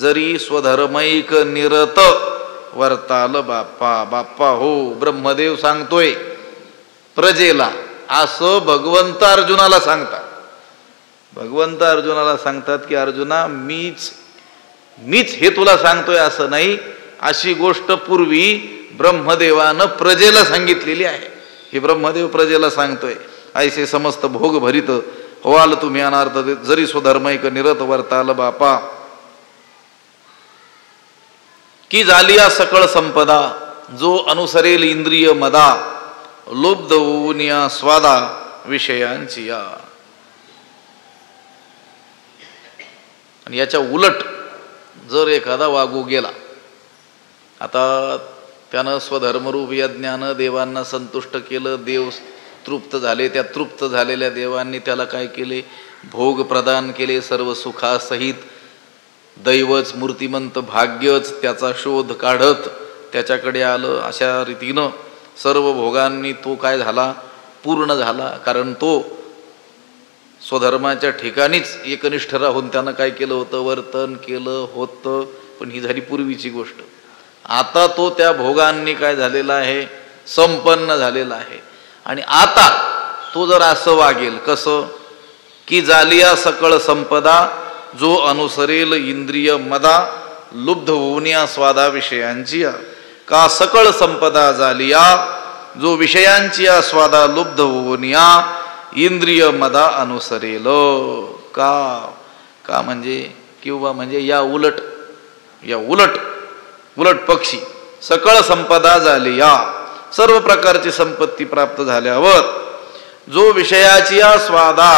जरी स्वधर्मैक निरत वर्ताल बाप्पा. बाप्पा हो, ब्रह्मदेव सांगतोय प्रजेला, असं भगवंत अर्जुनाला सांगतात. भगवंत अर्जुनाला सांगतात की अर्जुना, मीच हे तुला सांगतोय असं नाही, अशी गोष्ट पूर्वी ब्रह्मदेवानं प्रजेला सांगितलेली आहे. हे ब्रह्मदेव प्रजेला सांगतोय, ऐसे समस्त भोग भरित होवाल तुम्ही अनार्थ, जरी स्वधर्मैक निरत वर्ताल बापा. की झालिया सकळ संपदा, जो अनुसरेल इंद्रिय मदा, लुब्ध होऊन या स्वादा विषयांची या. आणि याच्या उलट जर एखादा वागू गेला, आता त्यानं स्वधर्मरूप यज्ञानं देवांना संतुष्ट केलं, देव तृप्त झाले, त्या तृप्त झालेल्या देवांनी त्याला काय केले? भोग प्रदान केले सर्व सुखासहित. दैवच मूर्तिमंत भाग्यच त्याचा शोध काढत त्याच्याकडे आलं. अशा रीतीनं सर्व भोगांनी तो काय झाला? पूर्ण झाला. कारण तो स्वधर्माच्या ठिकाणीच एकनिष्ठ राहून त्यानं काय केलं होतं? वर्तन केलं होतं. पण ही झाली पूर्वीची गोष्ट. आता तो त्या भोगांनी काय झालेला आहे? संपन्न झालेला आहे. आणि आता तो जर असं वागेल, कसं? की जालिया सकळ संपदा, जो अनुसरेल इंद्रिय मदा, लुब्ध होऊन या स्वादा विषयांची. का सकळ संपदा जालिया, जो विषयांची स्वादा लुब्ध होऊन या इंद्रिय मदा अनुसरेल. का म्हणजे किंवा म्हणजे या उलट पक्षी. सकळ संपदा जालिया, सर्व प्रकारची संपत्ती प्राप्त झाल्यावर जो विषयाची स्वादा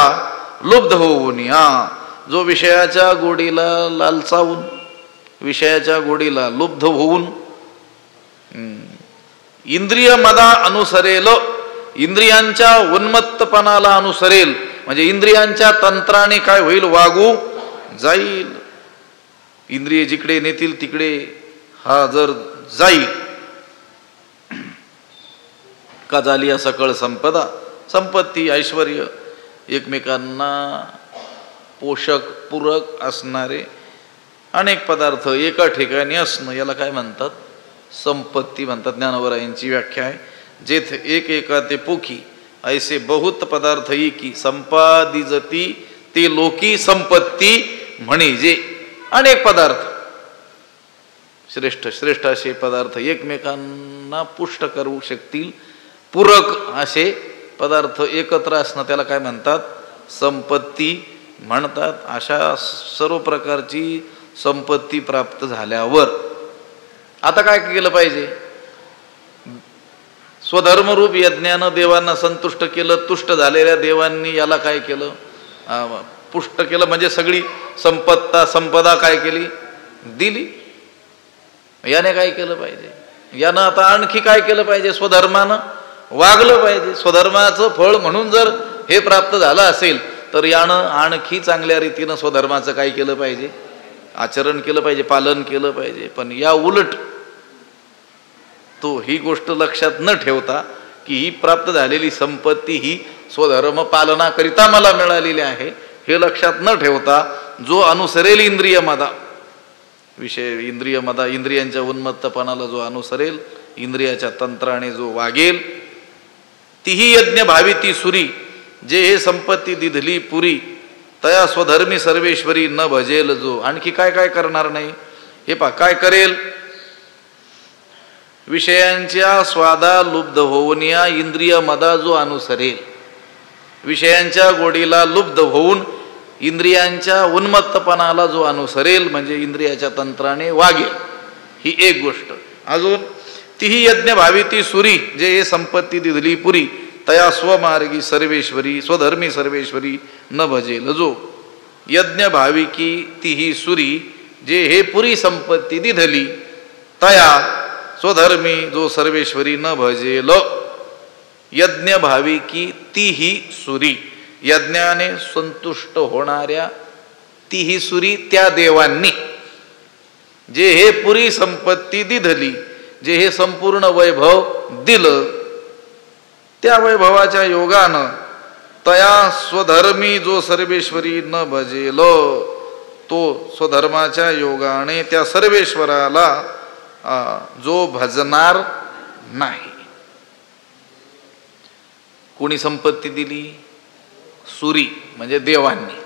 लुब्ध होऊन या, जो विषयाच्या गोडीला लालचावून, विषयाच्या गोडीला लुब्ध होऊन इंद्रिय मदा अनुसरेल, इंद्रियांच्या उन्मत्तपणाला अनुसरेल, म्हणजे इंद्रियांच्या तंत्राने काय होईल? वागू जाईल. इंद्रिय जिकडे नेतील तिकडे हा जर जाईल. का झाली सकळ संपदा, संपत्ती ऐश्वर एकमेकांना पोषक पूरक असणारे अनेक पदार्थ एका ठिकाणी असणं, याला काय म्हणतात? संपत्ती म्हणतात. ज्ञानवरायांची व्याख्या आहे, जेथे एक एका ते पोखी ऐसे बहुत पदार्थ एकी, संपादिजती ते लोकी संपत्ती म्हणे. जे अनेक पदार्थ श्रेष्ठ असे पदार्थ एकमेकांना पुष्ट करू शकतील, पूरक असे पदार्थ एकत्र असणं, त्याला काय म्हणतात? संपत्ती म्हणतात. अशा सर्व प्रकारची संपत्ती प्राप्त झाल्यावर आता काय केलं पाहिजे? स्वधर्मरूप यज्ञानं देवांना संतुष्ट केलं. तुष्ट झालेल्या देवांनी याला काय केलं? पुष्ट केलं म्हणजे सगळी संपदा काय केली, दिली. याने काय केलं पाहिजे, यानं आता आणखी काय केलं पाहिजे, स्वधर्मानं वागलं पाहिजे. स्वधर्माचं फळ म्हणून जर हे प्राप्त झालं असेल तर यानं आणखी चांगल्या रीतीनं स्वधर्माचं काय केलं पाहिजे, आचरण केलं पाहिजे, पालन केलं पाहिजे. पण या उलट तो ही गोष्ट लक्षात न ठेवता की ही प्राप्त झालेली संपत्ती ही स्वधर्म पालनाकरिता मला मिळालेली आहे, हे लक्षात न ठेवता जो अनुसरेल इंद्रिय मदा इंद्रियांच्या उन्मत्तपणाला जो अनुसरेल, इंद्रियाच्या तंत्राने जो वागेल, तीही यज्ञ भावी ती सुरी, जे हे संपत्ती दिधली पुरी, तया स्वधर्मी सर्वेश्वरी न भजेल जो. आणखी काय काय करणार नाही, हे पहा काय करेल. विषयांच्या स्वादा लुब्ध होऊन या इंद्रिय मदा जो अनुसरेल, विषयांच्या गोडीला लुब्ध होऊन इंद्रियांच्या उन्मत्तपणाला जो अनुसरेल म्हणजे इंद्रियाच्या तंत्राने वागेल, ही एक गोष्ट. अजून तीही यज्ञ भावी ती सुरी, जे हे संपत्ती दिधली पुरी, तया स्वमार्गी सर्वेश्वरी स्वधर्मी सर्वेश्वरी न भजेल जो. यज्ञ भाविकी तीही सुरी, जे हे पुरी संपत्ती दिधली, तया स्वधर्मी जो सर्वेश्वरी न भजेल. यज्ञ भाविकी तीही सुरी, यज्ञाने संतुष्ट होणाऱ्या तीही सुरी त्या देवांनी, जे हे पुरी संपत्ती दिधली, जे हे संपूर्ण वैभव दिलं, त्या वैभवाच्या योगानं तया स्वधर्मी जो सर्वेश्वरी न भजेल, तो स्वधर्माच्या योगाने त्या सर्वेश्वराला जो भजणार नाही. कोणी संपत्ती दिली, सुरी म्हणजे देवांनी.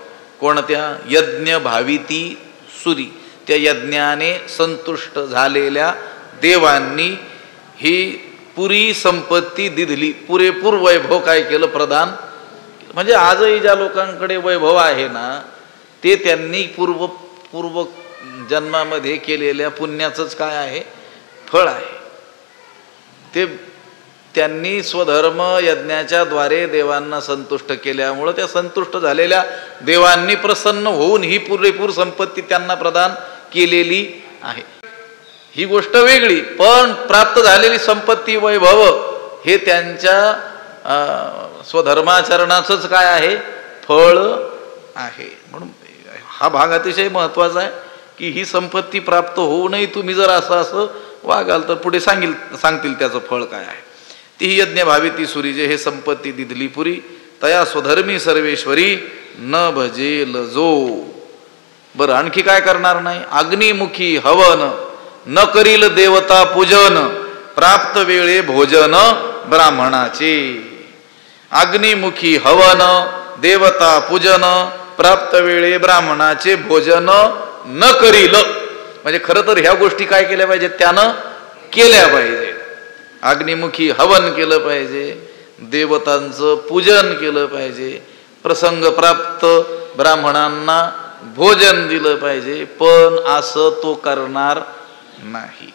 कोणत्या, यज्ञ भाविती सुरी, त्या यज्ञाने संतुष्ट झालेल्या देवांनी ही पुरी संपत्ती दिधली, पुरेपूर वैभव काय केलं, प्रदान. म्हणजे आजही ज्या लोकांकडे वैभव आहे ना, ते त्यांनी पूर्व जन्मामध्ये केलेल्या पुण्याचंच काय आहे, फळ आहे. ते त्यांनी स्वधर्म यज्ञाच्या द्वारे देवांना संतुष्ट केल्यामुळं त्या संतुष्ट झालेल्या देवांनी प्रसन्न होऊन ही पुरेपूर संपत्ती त्यांना प्रदान केलेली आहे. ही गोष्ट वेगळी. पण प्राप्त झालेली संपत्ती वैभव हे त्यांच्या स्वधर्माचरणाचंच काय आहे, फळ आहे. म्हणून हा भाग अतिशय महत्वाचा आहे की ही संपत्ती प्राप्त होऊ नये तुम्ही जर असं वागाल तर पुढे सांगतील त्याचं फळ काय आहे. ती यज्ञ भावी ती सुरी, जे हे संपत्ती दिधली पुरी, तया स्वधर्मी सर्वेश्वरी न भजेल जो. बरं आणखी काय करणार नाही, अग्निमुखी हवन न करील देवता पूजन, प्राप्त वेळे भोजन ब्राह्मणाचे. अग्निमुखी हवन, देवता पूजन, प्राप्त वेळे ब्राह्मणाचे भोजन न करील. म्हणजे खरं तर ह्या गोष्टी काय केल्या पाहिजेत, त्यानं केल्या पाहिजे. अग्निमुखी हवन केलं पाहिजे, देवतांचं पूजन केलं पाहिजे, प्रसंग प्राप्त ब्राह्मणांना भोजन दिलं पाहिजे. पण असं तो करणार नाही.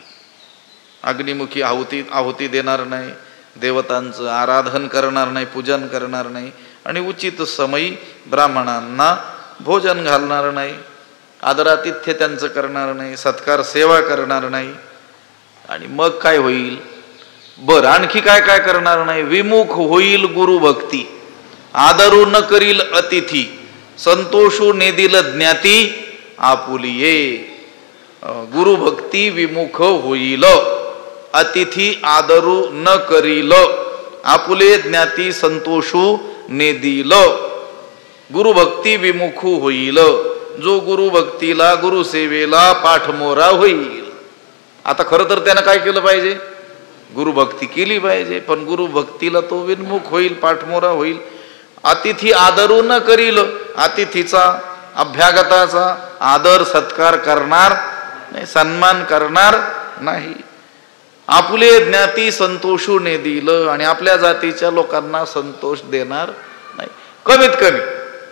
अग्निमुखी आहुती देणार नाही, देवतांचं आराधन करणार नाही, पूजन करणार नाही, आणि उचित समयी ब्राह्मणांना भोजन घालणार नाही, आदरातिथ्य त्यांचं करणार नाही, सत्कार सेवा करणार नाही. आणि मग काय होईल, बरं आणखी काय काय करणार नाही, विमुख होईल गुरुभक्ती, आदरू न करील अतिथी, संतोषू नेदिल ज्ञाती आपुलिये. गुरुभक्ती विमुख होईल, अतिथी आदरू न करील, आपुले ज्ञाती संतोषू नेदिल. गुरुभक्ती विमुख होईल, जो गुरुभक्तीला गुरुसेवेला पाठमोरा होईल. आता खरं तर त्यानं काय केलं पाहिजे, गुरुभक्ती केली पाहिजे, पण गुरुभक्तीला तो विन्मुख होईल, पाठमोरा होईल. अतिथी आदरू न करील, अतिथीचा अभ्यागताचा आदर सत्कार करणार नाही, सन्मान करणार नाही. आपुले ज्ञाती संतोषू ने दिलं, आणि आपल्या जातीच्या लोकांना संतोष देणार नाही. कमीत कमी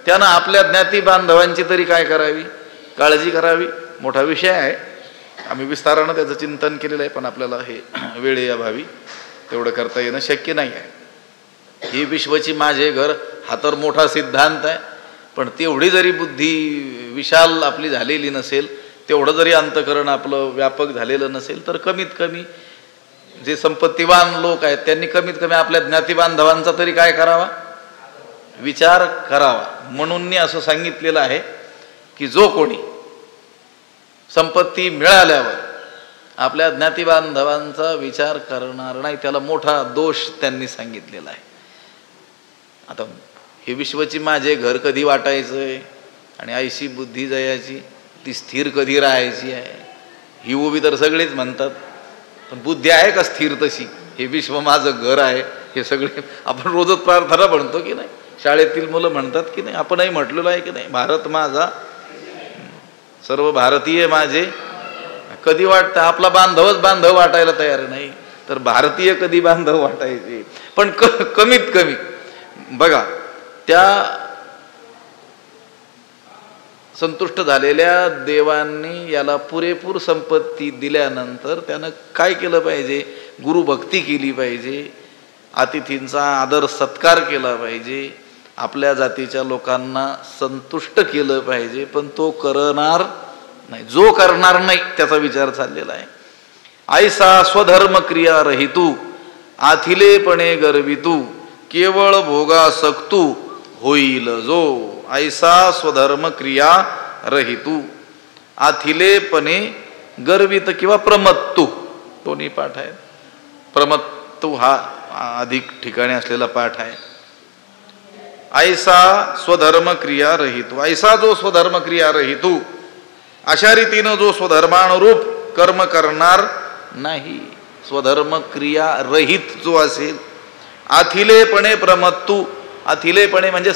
त्यानं आपल्या ज्ञाती बांधवांची तरी काय करावी, काळजी करावी. मोठा विषय आहे, आम्ही विस्तारानं त्याचं चिंतन केलेलं आहे, पण आपल्याला हे वेळेअभावी तेवढं करता येणं शक्य नाही आहे. ही विश्वची माझे घर हा तर मोठा सिद्धांत आहे. पण तेवढी जरी बुद्धी विशाल आपली झालेली नसेल, तेवढं जरी अंतःकरण आपलं व्यापक झालेलं नसेल, तर कमीत कमी जे संपत्तीवान लोक आहेत त्यांनी कमीत कमी आपल्या ज्ञातिबांधवांचा तरी काय करावा, विचार करावा. म्हणून असं सांगितलेलं आहे की जो कोणी संपत्ती मिळाल्यावर आपल्या ज्ञातिबांधवांचा विचार करणार नाही, त्याला मोठा दोष त्यांनी सांगितलेला आहे. आता हे विश्वची माझे घर कधी वाटायचंय आणि ऐशी बुद्धी जयाची ती स्थिर कधी राहायची आहे, ही उभी तर सगळेच म्हणतात, पण बुद्धी आहे का स्थिर तशी? हे विश्व माझं घर आहे हे सगळे आपण रोजच प्रार्थना म्हणतो की नाही, शाळेतील मुलं म्हणतात की नाही, आपणही म्हटलेलं आहे की नाही, भारत माझा सर्व भारतीय माझे. कधी वाटतं आपला बांधवच बांधव वाटायला तयार नाही, तर भारतीय कधी बांधव वाटायचे? पण कमीत कमी बघा, त्या संतुष्ट झालेल्या देवांनी याला पुरेपूर संपत्ती दिल्यानंतर त्यानं काय केलं पाहिजे? गुरुभक्ती केली पाहिजे, अतिथींचा आदर सत्कार केला पाहिजे, आपल्या जातीच्या लोकांना संतुष्ट केलं पाहिजे. पण तो करणार नाही. जो करणार नाही त्याचा विचार चाललेला आहे. ऐसा स्वधर्म क्रिया रहितू आथिलेपणे गर्वितू केवळ भोगासक्तू होईल जो. ऐसा स्वधर्म क्रिया रहितू आथिलेपणे गर्वित किंवा प्रमत्तू दोन्ही पाठ आहे. प्रमत्तू हा अधिक ठिकाणी असलेला पाठ आहे. ऐसा स्वधर्म क्रिया रहितू, ऐसा जो स्वधर्म क्रिया रहितू, अशा रीतीनं जो स्वधर्मानुरूप कर्म करणार नाही, स्वधर्म क्रिया रहित जो असेल. आथिलेपणे प्रमत्तू, आथिलेपणे म्हणजे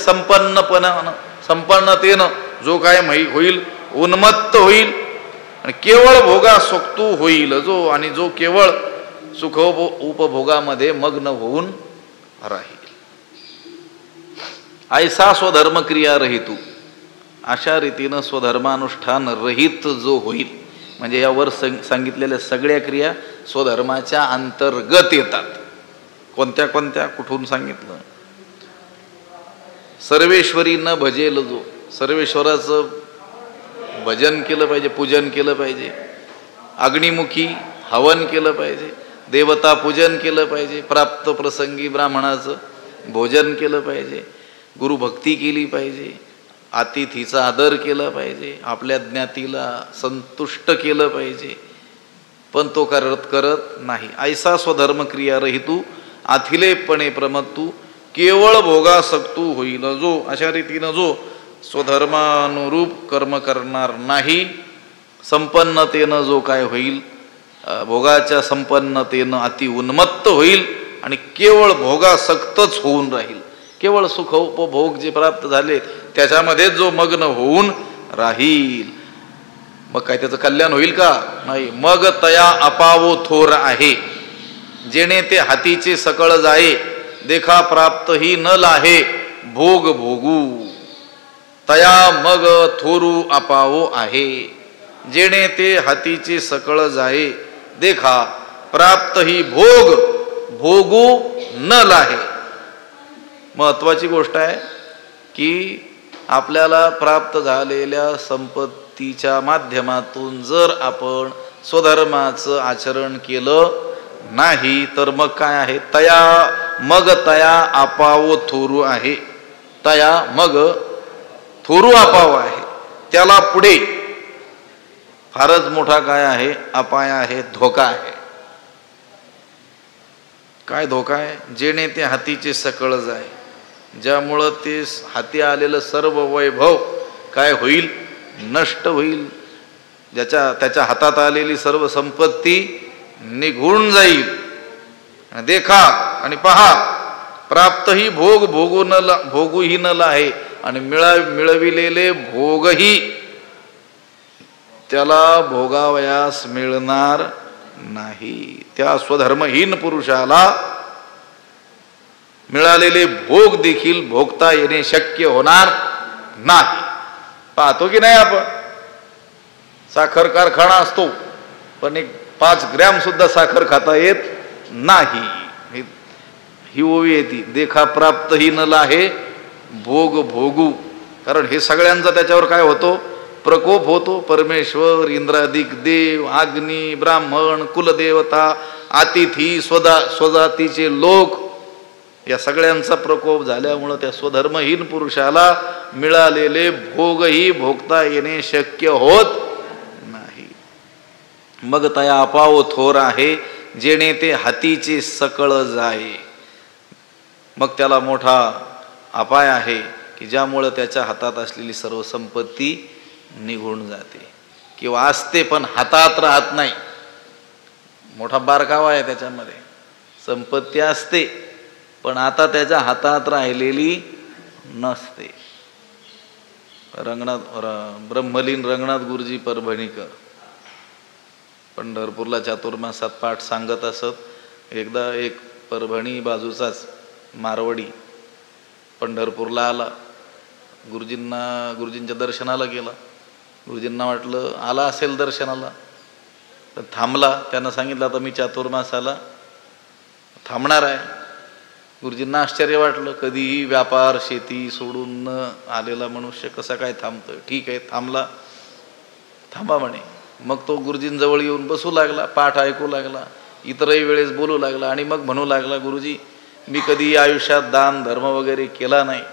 संपन्नतेनं जो काय होईल, उन्मत्त होईल. आणि केवळ भोगासक्तू होईल जो, आणि जो केवळ सुख उपभोगामध्ये मग्न होऊन राहील. ऐसा स्वधर्म क्रिया रहितू, अशा रीतीनं स्वधर्मानुष्ठान रहित जो होईल, म्हणजे यावर सांगितलेल्या सगळ्या क्रिया स्वधर्माच्या अंतर्गत येतात. कोणत्या कोणत्या, कुठून सांगितलं? सर्वेश्वरी न भजेल जो, सर्वेश्वराचं भजन केलं पाहिजे, पूजन केलं पाहिजे, अग्निमुखी हवन केलं पाहिजे, देवता पूजन केलं पाहिजे, प्राप्त प्रसंगी ब्राह्मणाचं भोजन केलं पाहिजे, गुरुभक्ती केली पाहिजे, अतिथीचा आदर केला पाहिजे, आपल्या ज्ञातीला संतुष्ट केलं पाहिजे. पण तो करत नाही. ऐसा स्वधर्म क्रिया रहितू आथिलेपणे प्रमत्तू केवळ भोगासक्तू होईल जो, अशा रीतीनं जो स्वधर्मानुरूप कर्म करणार नाही, संपन्नतेनं जो काय होईल, भोगाच्या संपन्नतेनं अति उन्मत्त होईल आणि केवळ भोगासक्तच होऊन राहील. केवळ सुख उपभोग जे प्राप्त झाले त्याच्यामध्ये जो मग्न होऊन राहील, मग काय त्याचं कल्याण होईल का? नाही. मग तया अपावो थोर आहे, जेणे ते हातीचे सकळ जाये, देखा प्राप्त ही न लाहे भोग भोगू. तया मग थोरू अपावो आहे, जेणे ते हातीचे सकळ जाये, देखा प्राप्त ही भोग भोगू न लाहे. महत्वाची गोष्ट आहे की आपल्याला प्राप्त झालेल्या संपत्तीच्या माध्यमातून जर आपण स्वधर्माचं आचरण केलं नाही तर मग काय आहे? मग तया अपावो थोरू आहे, तया मग थोरू अपाव आहे. त्याला पुढे फारच मोठा काय आहे? अपाय आहे, धोका आहे. काय धोका आहे? जेणे ते हातीचे सकळ जाय, ज्यामुळं ते हाती आलेलं सर्व वैभव काय होईल? नष्ट होईल. त्याच्या हातात आलेली सर्व संपत्ती निघून जाईल. देखा आणि पहा, प्राप्त ही भोग भोगूही न लाहे, आणि मिळविलेले भोगही त्याला भोगावयास मिळणार नाही. त्या स्वधर्महीन पुरुषाला मिळालेले भोग देखील भोगता येणे शक्य होणार नाही. पाहतो की नाही आपण, साखर कारखाना असतो पण 5 ग्रॅम सुद्धा साखर खाता येत नाही. ही ओवी येते, देखा प्राप्त ही न लाहे भोग भोगू. कारण हे सगळ्यांचा त्याच्यावर काय होतो, प्रकोप होतो. परमेश्वर, इंद्रादिक देव, अग्नी, ब्राह्मण, कुलदेवता, अतिथी, स्वजातीचे लोक, या सगळ्यांचा प्रकोप झाल्यामुळं त्या स्वधर्महीन पुरुषाला मिळालेले भोगही भोगता येणे शक्य होत नाही. मग तया अपाव थोर आहे, जेणे ते हातीचे सकळ जाये. मग त्याला मोठा अपाय आहे की ज्यामुळं त्याच्या हातात असलेली सर्व संपत्ती निघून जाते, किंवा असते पण हातात राहत नाही. मोठा बारकावा आहे त्याच्यामध्ये. संपत्ती असते पण आता त्याच्या हातात राहिलेली नसते. ब्रह्मलीन रंगनाथ गुरुजी परभणीकर पंढरपूरला चातुर्मासात पाठ सांगत असत. एकदा एक परभणी बाजूचाच मारवडी पंढरपूरला आला, गुरुजींच्या दर्शनाला गेला. गुरुजींना वाटलं आला असेल दर्शनाला, तर थांबला. त्यांना सांगितलं आता मी चातुर्मासाला थांबणार आहे. गुरुजींना आश्चर्य वाटलं, कधीही व्यापार शेती सोडून न आलेला मनुष्य कसा काय थांबतोय. ठीक आहे, थांबला. थांबा म्हणे. मग तो गुरुजींजवळ येऊन बसू लागला, पाठ ऐकू लागला, इतरही वेळेस बोलू लागला. आणि मग म्हणू लागला, गुरुजी मी कधी आयुष्यात दान धर्म वगैरे केला नाही,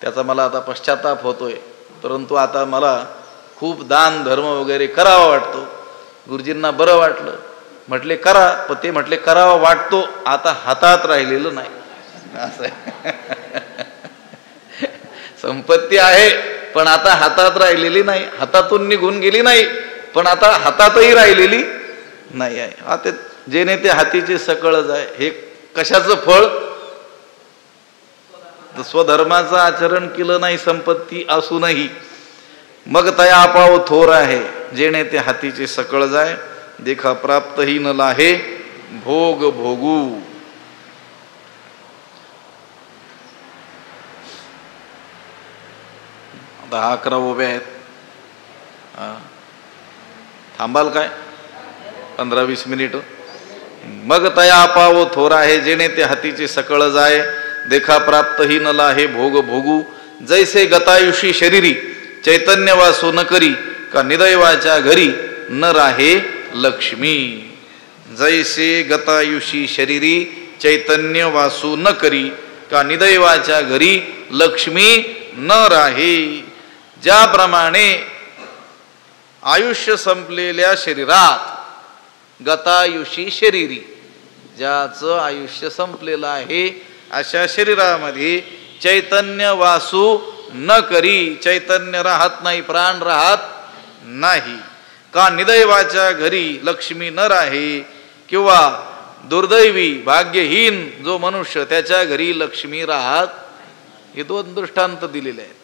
त्याचा मला आता पश्चाताप होतोय, परंतु आता मला खूप दान धर्म वगैरे करावा वाटतो. गुरुजींना बरं वाटलं. म्हटले करा, पण ते म्हटले करावा वाटतो, आता हातात राहिलेलं नाही. असं संपत्ती आहे पण आता हातात राहिलेली नाही. हातातून निघून गेली नाही पण आता हातातही राहिलेली नाही आहे. आता जेणे ते हातीचे सकळ जाय, हे कशाचं फळ? स्वधर्माचं आचरण केलं नाही संपत्ती असूनही. मग तया अपाव थोर आहे, जेणे ते हातीचे सकळ जाय, देखा प्राप्तही न लाहे भोग भोगू. 10-11 उभे आहेत. थांबाल काय 15-20 मिनिटं? मग तया अपाव थोर आहे, जेणे ते हातीचे सकळ जाय, देखा प्राप्तही न लाहे भोग भोगू. जैसे गतायुषी शरीरी चैतन्य वासो न करी, का निदैवाच्या घरी न राहे लक्ष्मी. जैसे गतायुषी शरीरी चैतन्य वासू न करी, का निदैवाच्या घरी लक्ष्मी न राहे. ज्याप्रमाणे आयुष्य संपलेल्या शरीरात, गतायुषी शरीरी, ज्याचं आयुष्य संपलेलं आहे अशा शरीरामध्ये चैतन्य वासू न करी, चैतन्य राहत नाही, प्राण राहत नाही. का निदैवाच्या घरी लक्ष्मी न राहे, किंवा दुर्दैवी भाग्यहीन जो मनुष्य त्याच्या घरी लक्ष्मी राहत. हे 2 दृष्टांत दिलेले आहेत.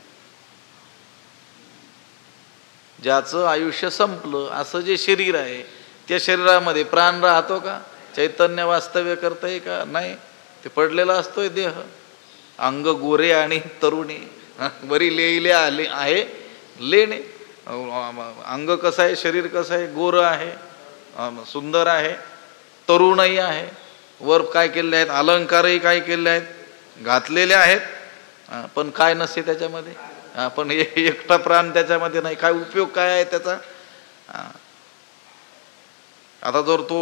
ज्याचं आयुष्य संपलं असं जे शरीर आहे, त्या शरीरामध्ये प्राण राहतो का? चैतन्य वास्तव्य करतंय का? नाही. ते पडलेला असतोय देह. अंग गोरे आणि तरुणी, बरी लेईले आले आहे लेणे. अंग कसं आहे, शरीर कसं आहे, गोर आहे, सुंदर आहे, तरुणही आहे. वर काय केले आहेत, अलंकारही काय केले आहेत, घातलेले आहेत, पण काय नसते त्याच्यामध्ये. पण एकटा प्राण त्याच्यामध्ये नाही. काय उपयोग काय आहे त्याचा? आता जर तो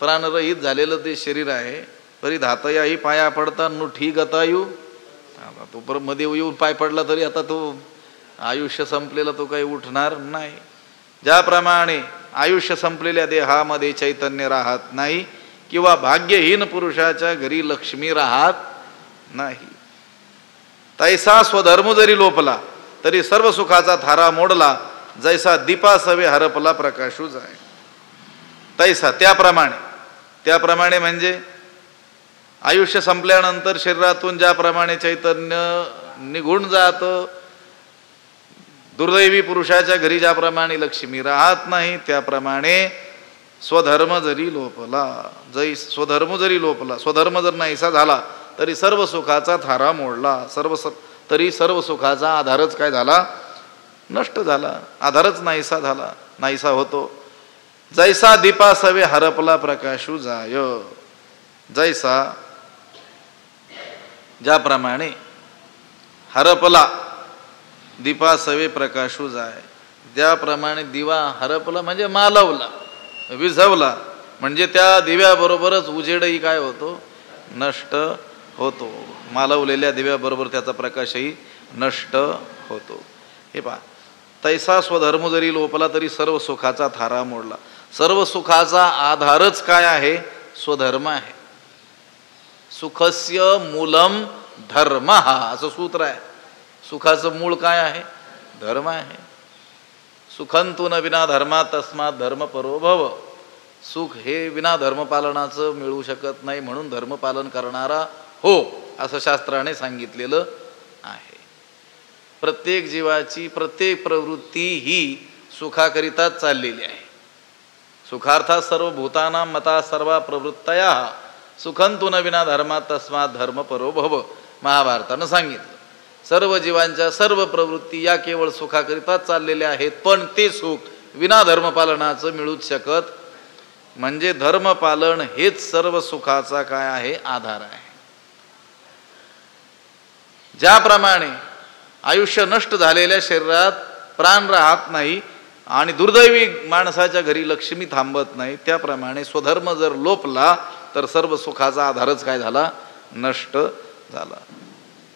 प्राणरहित झालेलं ते शरीर आहे, तरी धातयाही पाया पडता नुठी गतायू. तो परत मध्ये येऊन पाय पडला तरी आता तो आयुष्य संपलेला तो काही उठणार नाही. ज्याप्रमाणे आयुष्य संपलेल्या देहामध्ये चैतन्य राहत नाही, किंवा भाग्यहीन पुरुषाच्या घरी लक्ष्मी राहत नाही, तैसा स्वधर्म जरी लोपला तरी सर्व सुखाचा थारा मोडला, जैसा दीपासवे हरपला प्रकाशू जाय. तैसा त्याप्रमाणे म्हणजे आयुष्य संपल्यानंतर शरीरातून ज्याप्रमाणे चैतन्य निघून जातं, दुर्दैवी पुरुषाच्या घरी ज्याप्रमाणे लक्ष्मी राहत नाही, त्याप्रमाणे स्वधर्म जरी लोपला, स्वधर्म जर नाहीसा झाला तरी सर्व सुखाचा थारा मोडला. तरी सर्व सुखाचा आधारच काय झाला? नष्ट झाला. आधारच नाहीसा होतो. जैसा दीपासवे हरपला प्रकाशू जाय. ज्याप्रमाणे हरपला दीपा सवे प्रकाशू जाय. ज्याप्रमाणे दिवा हरपला म्हणजे मालवला, विझवला, म्हणजे त्या दिव्याबरोबरच उजेडही काय होतो, नष्ट होतो. मालवलेल्या दिव्याबरोबर त्याचा प्रकाशही नष्ट होतो. हे पहा, तैसा स्वधर्म जरी लोपला तरी सर्व सुखाचा थारा मोडला. सर्व सुखाचा आधारच काय आहे, स्वधर्म आहे. सुखस्य मूलम धर्म, हा असं सूत्र आहे. सुखाचं मूळ काय आहे, धर्म आहे. सुखंतु न विना धर्मा तस्मात धर्म परो भव. सुख हे विना धर्मपालनाचं मिळू शकत नाही, म्हणून धर्मपालन करणारा हो, असं शास्त्राने सांगितलेलं आहे. प्रत्येक जीवाची प्रत्येक प्रवृत्ती ही सुखाकरिताच चाललेली आहे. सुखार्थात सर्व भूतानां मता सर्वा प्रवृत्तया सुखंतु न विना धर्मा तस्मात धर्म परो भव. महाभारतानं सांगितलं सर्व जीवांच्या सर्व प्रवृत्ती या केवळ सुखाकरिताच चाललेल्या आहेत, पण ते सुख विना धर्मपालनाचं मिळूच शकत. म्हणजे धर्मपालन हेच सर्व सुखाचा काय आहे, आधार आहे. ज्याप्रमाणे आयुष्य नष्ट झालेल्या शरीरात प्राण राहत नाही आणि दुर्दैवी माणसाच्या घरी लक्ष्मी थांबत नाही, त्याप्रमाणे स्वधर्म जर लोपला तर सर्व सुखाचा आधारच काय झाला, नष्ट झाला.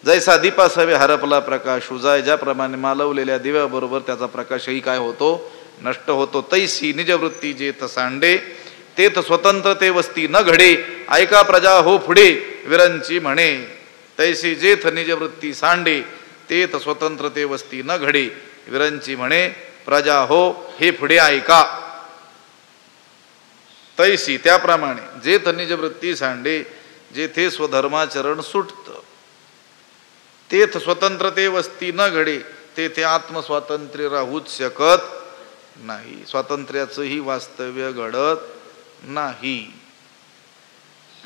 जैसा दीपासवे हरपला प्रकाश उजाय. ज्याप्रमाणे मालवलेल्या दिव्याबरोबर त्याचा प्रकाशही काय होतो, नष्ट होतो. तैसी निजवृत्ती जेथ सांडे तेथ स्वतंत्र ते वस्ती न घडे. ऐका प्रजा हो पुढे विरंची म्हणे. तैसी जेथ निजवृत्ती सांडे तेथ स्वतंत्र ते वस्ती न घडे. विरंची म्हणे प्रजा हो हे पुढे ऐका. तैसी त्याप्रमाणे जेथ निजवृत्ती सांडे, जेथे स्वधर्माचरण सुटत, तेथ स्वतंत्र ते वस्ती न घडे, तेथे आत्मस्वातंत्र्य राहूच शकत नाही. स्वातंत्र्याचंही वास्तव्य घडत नाही.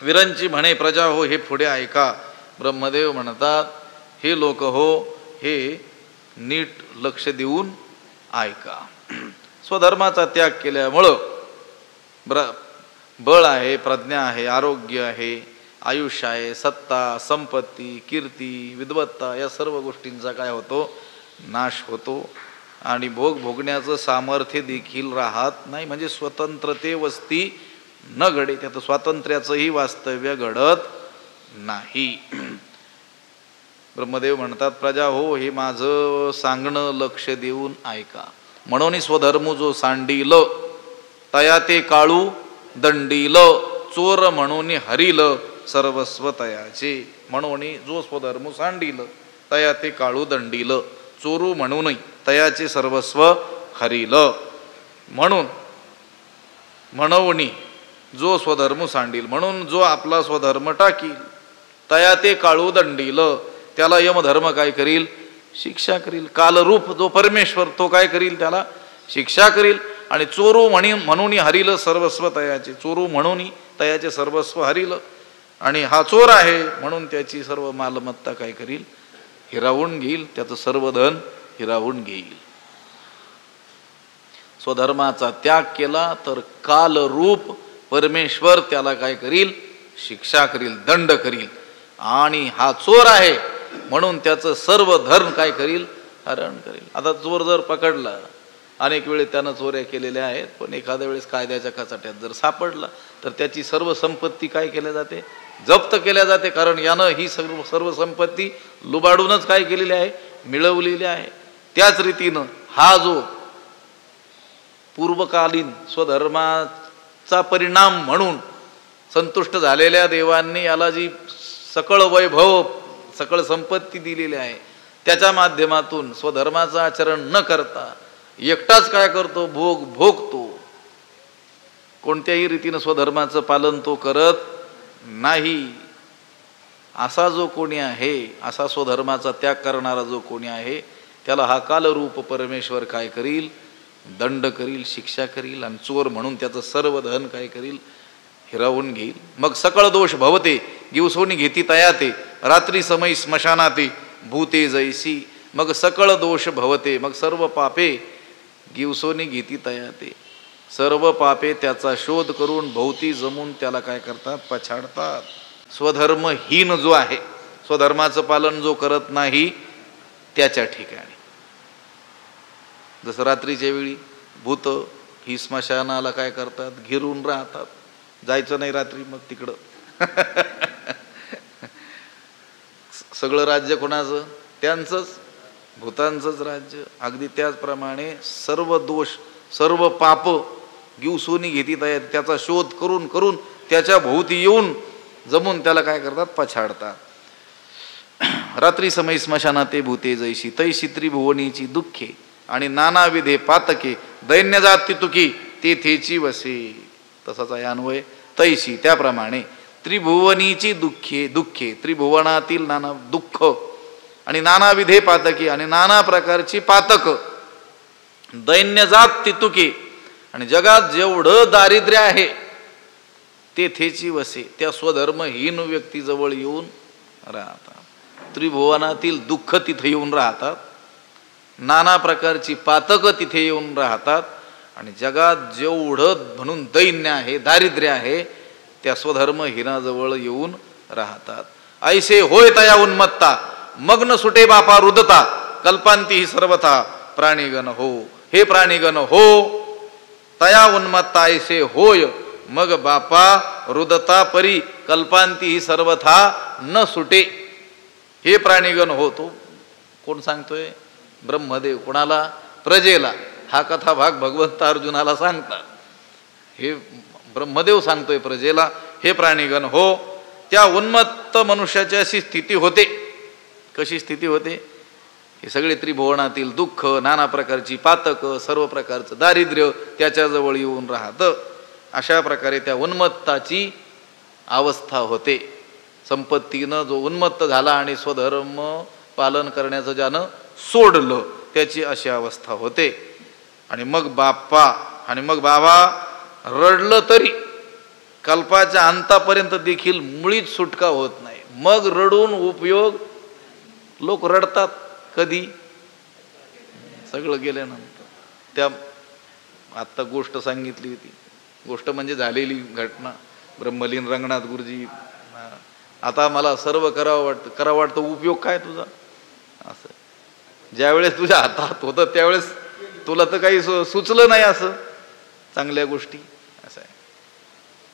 विरंची म्हणे प्रजा हो हे पुढे ऐका. ब्रह्मदेव म्हणतात हे लोक हो हे नीट लक्ष देऊन ऐका. स्वधर्माचा त्याग केल्यामुळं बळ आहे, प्रज्ञा आहे, आरोग्य आहे, आयुष्य आहे, सत्ता, संपत्ती, कीर्ती, विद्वत्ता या सर्व गोष्टींचा काय होतो, नाश होतो. आणि भोगण्याचं सामर्थ्य देखील राहत नाही. म्हणजे स्वतंत्रते वस्ती न घडे, त्यात स्वातंत्र्याचंही वास्तव्य घडत नाही. ब्रह्मदेव म्हणतात प्रजा हो हे माझं सांगणं लक्ष देऊन ऐका. म्हणून स्वधर्म जो सांडील तया ते काळू दंडील. चोर म्हणून हरिल सर्वस्व तयाचे. म्हणून जो स्वधर्म सांडील तया ते काळू दंडील. चोरू म्हणून तयाचे सर्वस्व हरिल. म्हणून जो स्वधर्म सांडील, म्हणून जो आपला स्वधर्म टाकील, तया ते काळू दंडील, त्याला यमधर्म काय करील, शिक्षा करील. कालरूप जो परमेश्वर तो काय करील, त्याला शिक्षा करील. आणि चोरू म्हणून हरिल सर्वस्व तयाचे. चोरू म्हणून तयाचे सर्वस्व हरिल. आणि हा चोर आहे म्हणून त्याची सर्व मालमत्ता काय करील, हिरावून घेईल, त्याचं सर्व धन हिरावून घेईल. स्वधर्माचा त्याग केला तर कालरूप परमेश्वर त्याला काय करील, शिक्षा करील, दंड करील. आणि हा चोर आहे म्हणून त्याचं सर्व धन काय करील, हरण करील. आता चोर जर पकडला, अनेक वेळेस त्यानं चोऱ्या केलेल्या आहेत, पण एखाद्या वेळेस कायद्याच्या कचाट्यात जर सापडला तर त्याची सर्व संपत्ती काय केल्या जाते, जप्त केल्या जाते. कारण यानं ही सर्व संपत्ती लुबाडूनच काय केलेली आहे, मिळवलेली आहे. त्याच रीतीनं हा जो पूर्वकालीन स्वधर्माचा परिणाम म्हणून संतुष्ट झालेल्या देवांनी याला जी सकळ वैभव, सकळ संपत्ती दिलेली आहे, त्याच्या माध्यमातून स्वधर्माचं आचरण न करता एकटाच काय करतो, भोगतो. कोणत्याही रीतीनं स्वधर्माचं पालन तो करत नाही. असा जो कोणी आहे, असा स्वधर्माचा त्याग करणारा जो कोणी आहे, त्याला हा कालरूप परमेश्वर काय करील, दंड करील, शिक्षा करील. आणि चोर म्हणून त्याचं सर्व धन काय करील, हिरावून घेईल. मग सकळ दोष भवते दिवसोनी घेती तयाते, रात्री समय स्मशानाते भूते जैसी. मग सकळ दोष भवते, मग सर्व पापे गिवसोनी घेती तयाते, सर्व पापे त्याचा शोध करून भोवती जमून त्याला काय करतात, पछाडतात. स्वधर्महीन जो आहे, स्वधर्माचं पालन जो करत नाही त्याच्या ठिकाणी. जसं रात्रीच्या वेळी भूत ही स्मशानाला काय करतात, घेरून राहतात, जायचं नाही रात्री मग तिकडं. सगळं राज्य कोणाचं, त्यांचंच, भूतांचंच राज्य. अगदी त्याचप्रमाणे सर्व दोष सर्व पाप गिवसोनी घेतीत आहेत, त्याचा शोध करून करून त्याच्या भोवती येऊन जमून त्याला काय करतात, पछाडतात. रात्री समय स्मशाना ते भूते जैशी तैशी त्रिभुवनीची दुःखे आणि नानाविधे पातके दैन्य जाती तुकी तेथेची वसे. तसाच आहे अन्वय. तैशी त्याप्रमाणे त्रिभुवनीची दुःखे त्रिभुवनातील नाना दुःख आणि नानाविधे पातके आणि नाना प्रकारची पातक दैन्य जात तितुके आणि जगात जेवढं दारिद्र्य आहे तेथेची वसे त्या स्वधर्महीन व्यक्तीजवळ येऊन राहतात. त्रिभुवनातील दुःख तिथे येऊन राहतात, नाना प्रकारची पातकं तिथे येऊन राहतात आणि जगात जेवढं म्हणून दैन्य आहे दारिद्र्य आहे त्या स्वधर्महीनाजवळ येऊन राहतात. ऐसे होय तया उन्मत्ता मग्न सुटे बापा रुदता कल्पांती ही सर्वथा प्राणीगण हो. हे प्राणीगण हो, तया उन्मत्ता ऐसे होय मग बापा रुदता परी कल्पांती ही सर्वथा न सुटे. हे प्राणीगण हो. तो कोण सांगतोय? ब्रह्मदेव. कोणाला? प्रजेला. हा कथा भाग भगवंत अर्जुनाला सांगतात. हे ब्रह्मदेव सांगतोय प्रजेला, हे प्राणीगण हो. त्या उन्मत्त मनुष्याची अशी स्थिती होते. कशी स्थिती होते? हे सगळे त्रिभुवनातील दुःख, नाना प्रकारची पातक, सर्व प्रकारचं दारिद्र्य त्याच्याजवळ येऊन राहतं. अशा प्रकारे त्या उन्मत्ताची अवस्था होते. संपत्तीनं जो उन्मत्त झाला आणि स्वधर्म पालन करण्याचं ज्यानं सोडलं त्याची अशी अवस्था होते. आणि मग बाबा रडलं तरी कल्पाच्या अंतापर्यंत देखील मुळीच सुटका होत नाही. मग रडून उपयोग. लोक रडतात कधी? सगळं गेल्यानंतर. त्या आत्ता गोष्ट सांगितली होती, गोष्ट म्हणजे झालेली घटना. ब्रह्मलीन रंगनाथ गुरुजी. आता मला सर्व करावं वाटतं, उपयोग काय तुझा? असं ज्यावेळेस तुझ्या हातात होतं त्यावेळेस तुला तर काही सुचलं नाही असं चांगल्या गोष्टी. असं आहे.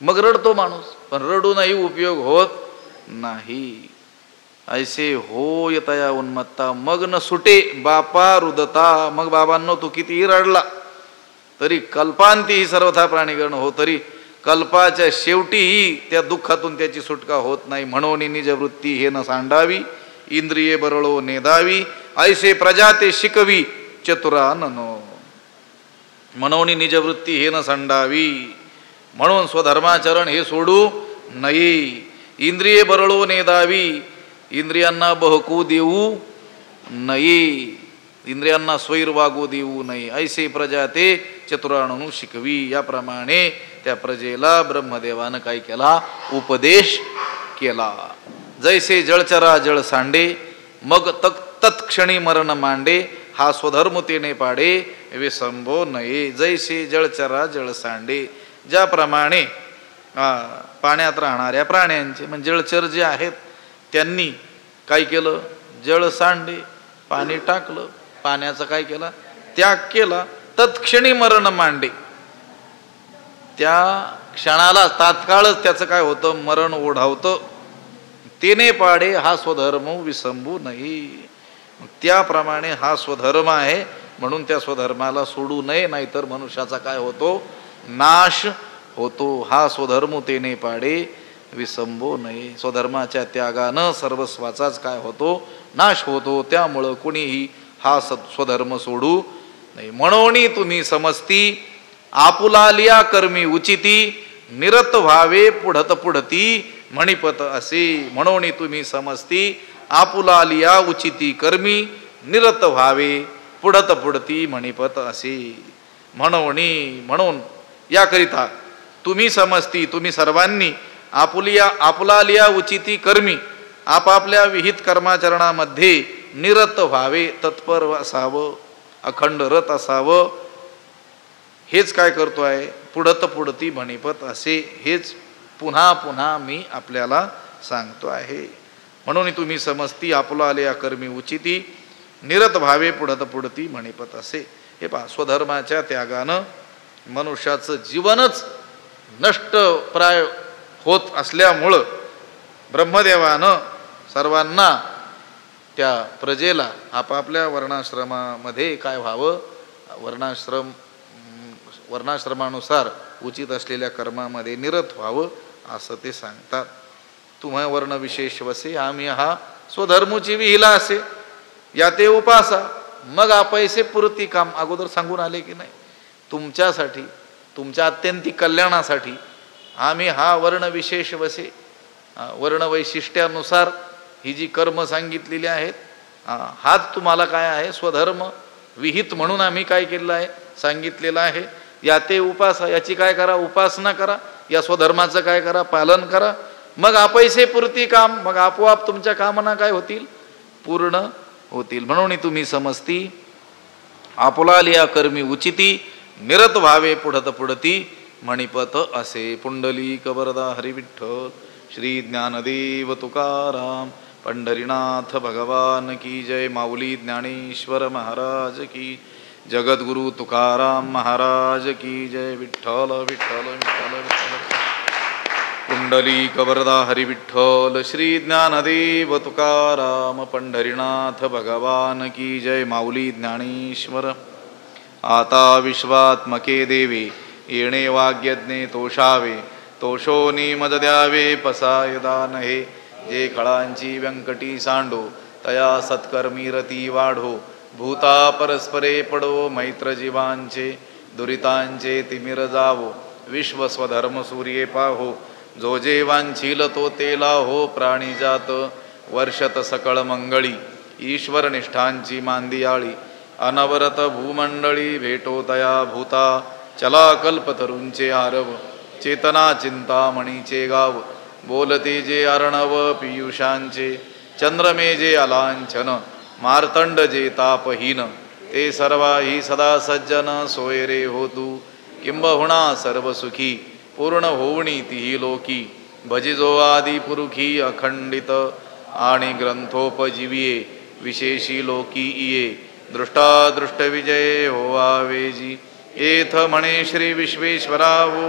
मग रडतो माणूस, पण रडूनही उपयोग होत नाही. ऐसे हो येतया उन्मत्ता मग न सुटे बापा रुदता. मग बाबांनो तू कितीही रडला तरी कल्पांती ही सर्वथा प्राणीगण हो, तरी कल्पाच्या शेवटीही त्या दुःखातून त्याची सुटका होत नाही. म्हणून निजवृत्ती हे न सांडावी इंद्रिये बरळो नेदावी ऐसे प्रजा ते शिकवी चतुरा ननो. म्हणून निजवृत्ती हे न सांडावी, म्हणून स्वधर्माचरण हे सोडू नये. इंद्रिये बरळो नेदावी, इंद्रियांना बहकू देऊ नये, इंद्रियांना स्वैर वागू देऊ नये. ऐसे प्रजा ते चतुराणू शिकवी. याप्रमाणे त्या प्रजेला ब्रह्मदेवानं काय केला? उपदेश केला. जैसे जळचरा जळ सांडे मग तत्क्षणी मरण मांडे हा स्वधर्म तेने पाडे विसंबो नये. जैसे जळचरा जळ सांडे. ज्याप्रमाणे पाण्यात राहणाऱ्या प्राण्यांचे म्हणजे जळचर जे आहेत त्यांनी काय केलं? जळ सांडे, पाणी टाकलं, पाण्याचं काय केलं? त्याग केला. तत्क्षणी मरण मांडे. त्या क्षणाला तात्काळच त्याचं काय होतं? मरण ओढावतं. तेने पाडे हा स्वधर्म विसंबू नये. त्याप्रमाणे हा स्वधर्म आहे म्हणून त्या स्वधर्माला सोडू नये, नाहीतर मनुष्याचा काय होतो? नाश होतो. हा स्वधर्म तेने पाडे विसंबो नये. स्वधर्माच्या त्यागानं सर्वस्वाचाच काय होतो? नाश होतो. त्यामुळं कोणीही हा स्वधर्म सोडू नाही. म्हणून तुम्ही समजती आपुलालिया कर्मी उचिती निरत व्हावे पुढत पुढती म्हणिपत असे. म्हणून तुम्ही समजती आपुलालिया उचिती कर्मी निरत व्हावे पुढत पुढती म्हणिपत असे. म्हणून याकरिता तुम्ही समजती, तुम्ही सर्वांनी आपुलालिया उचिती कर्मी आपापल्या विहित कर्माचरणामध्ये निरत व्हावे, तत्पर असावं, अखंड रत असावं. हेच काय करतो आहे? पुढत पुढती म्हणिपत असे. हेच पुन्हा पुन्हा मी आपल्याला सांगतो आहे. म्हणून तुम्ही समजती आपुलालिया कर्मी उचिती निरत भावे पुढत पुढती म्हणिपत असे. हे पहा, स्वधर्माच्या त्यागानं मनुष्याचं जीवनच नष्टप्राय होत असल्यामुळं ब्रह्मदेवानं सर्वांना त्या प्रजेला आपापल्या वर्णाश्रमामध्ये काय व्हावं, वर्णाश्रमानुसार उचित असलेल्या कर्मामध्ये निरत व्हावं असं ते सांगतात. तुम्हा वर्णविशेष वसे आम्ही हा स्वधर्मची विहिला असे, या ते उपासा मग अपैसे पुरती काम. अगोदर सांगून आले की नाही, तुमच्यासाठी तुमच्या अत्यंतिक कल्याणासाठी आम्ही हा वर्णविशेष वसे, वर्णवैशिष्ट्यानुसार ही जी कर्म सांगितलेली आहेत, हाच तुम्हाला काय आहे स्वधर्म विहित म्हणून आम्ही काय केलेलं आहे सांगितलेलं आहे. या ते उपासा, याची काय करा उपासना करा, या स्वधर्माचं काय करा पालन करा. मग अपैसे पुरती काम, मग आपोआप तुमच्या कामना काय होतील पूर्ण होतील. म्हणून तुम्ही समजती आपुला लिया कर्मी उचिती निरत व्हावे पुढत पुढती म्हणिपत असे. पुंडलिक वरदा हरी विठ्ठल श्री ज्ञानदेव तुकाराम पंढरीनाथ भगवान की जय. माऊली ज्ञानेश्वर महाराज की, जगद्गुरु तुकाराम महाराज की जय. विठ्ठल विठ्ठल विठ्ठल विठ्ठल. पुंडलिक वरदा हरी विठ्ठल श्री ज्ञानदेव तुकाराम पंढरीनाथ भगवान की जय. माऊली ज्ञानेश्वर. आता विश्वात्मके देवे येणे वाग्यज्ञे तोषावे, तोषोनी मद द्यावे पसाय दान हे. जे खळांची व्यंकटी सांडो तया सत्कर्मी रती वाढो, भूता परस्परे पडो मैत्र जीवांचे, दुरितांचे तिमिर जावो विश्व स्वधर्म सूर्ये पाहो. जो जे वांछील तो तेला हो प्राणी जात, वर्षत सकळ मंगळी ईश्वर निष्ठांची मांदियाळी. अनवरत भूमंडळी भेटो तया भूता, चला कल्पतरूंचे आरव चेतना चिंतामणीचे गाव. बोलते जे अर्णव पियुषांचे, चंद्रमे जे अलांछन मार्तंड जे तापहीन. ते सर्वाही सदा सज्जन सोय रे हो तू, किंबहुना सर्व सुखी पूर्ण होवणी तिही लोकी. भजिजो आदि पुरुखी अखंडित आणि ग्रंथोपजीविये, विशेषी लोकी इये. दृष्टादृष्ट विजय होवावेजी, एथ म्हणे श्री विश्वेश्वरावो.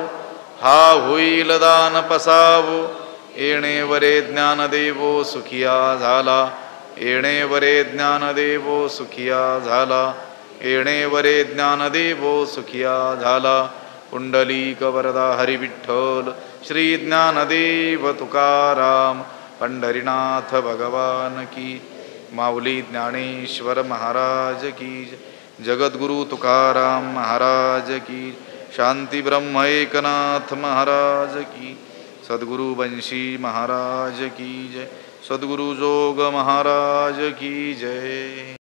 हा होईल दान पसावो, येणे वरे ज्ञानदेवो सुखिया झाला. येणे वरे ज्ञानदेवो सुखिया झाला. येणे वरे ज्ञानदेवो सुखिया झाला. पुंडलिक वरदा हरी विठ्ठल श्री ज्ञानदेव तुकाराम पंढरीनाथ भगवान की. माऊली ज्ञानेश्वर महाराज की, जगद्गुरु तुकाराम महाराज की. शांती ब्रह्म एकनाथ महाराज की. सद्गुरु बंशी महाराज की जय. सद्गुरु जोग महाराज की जय.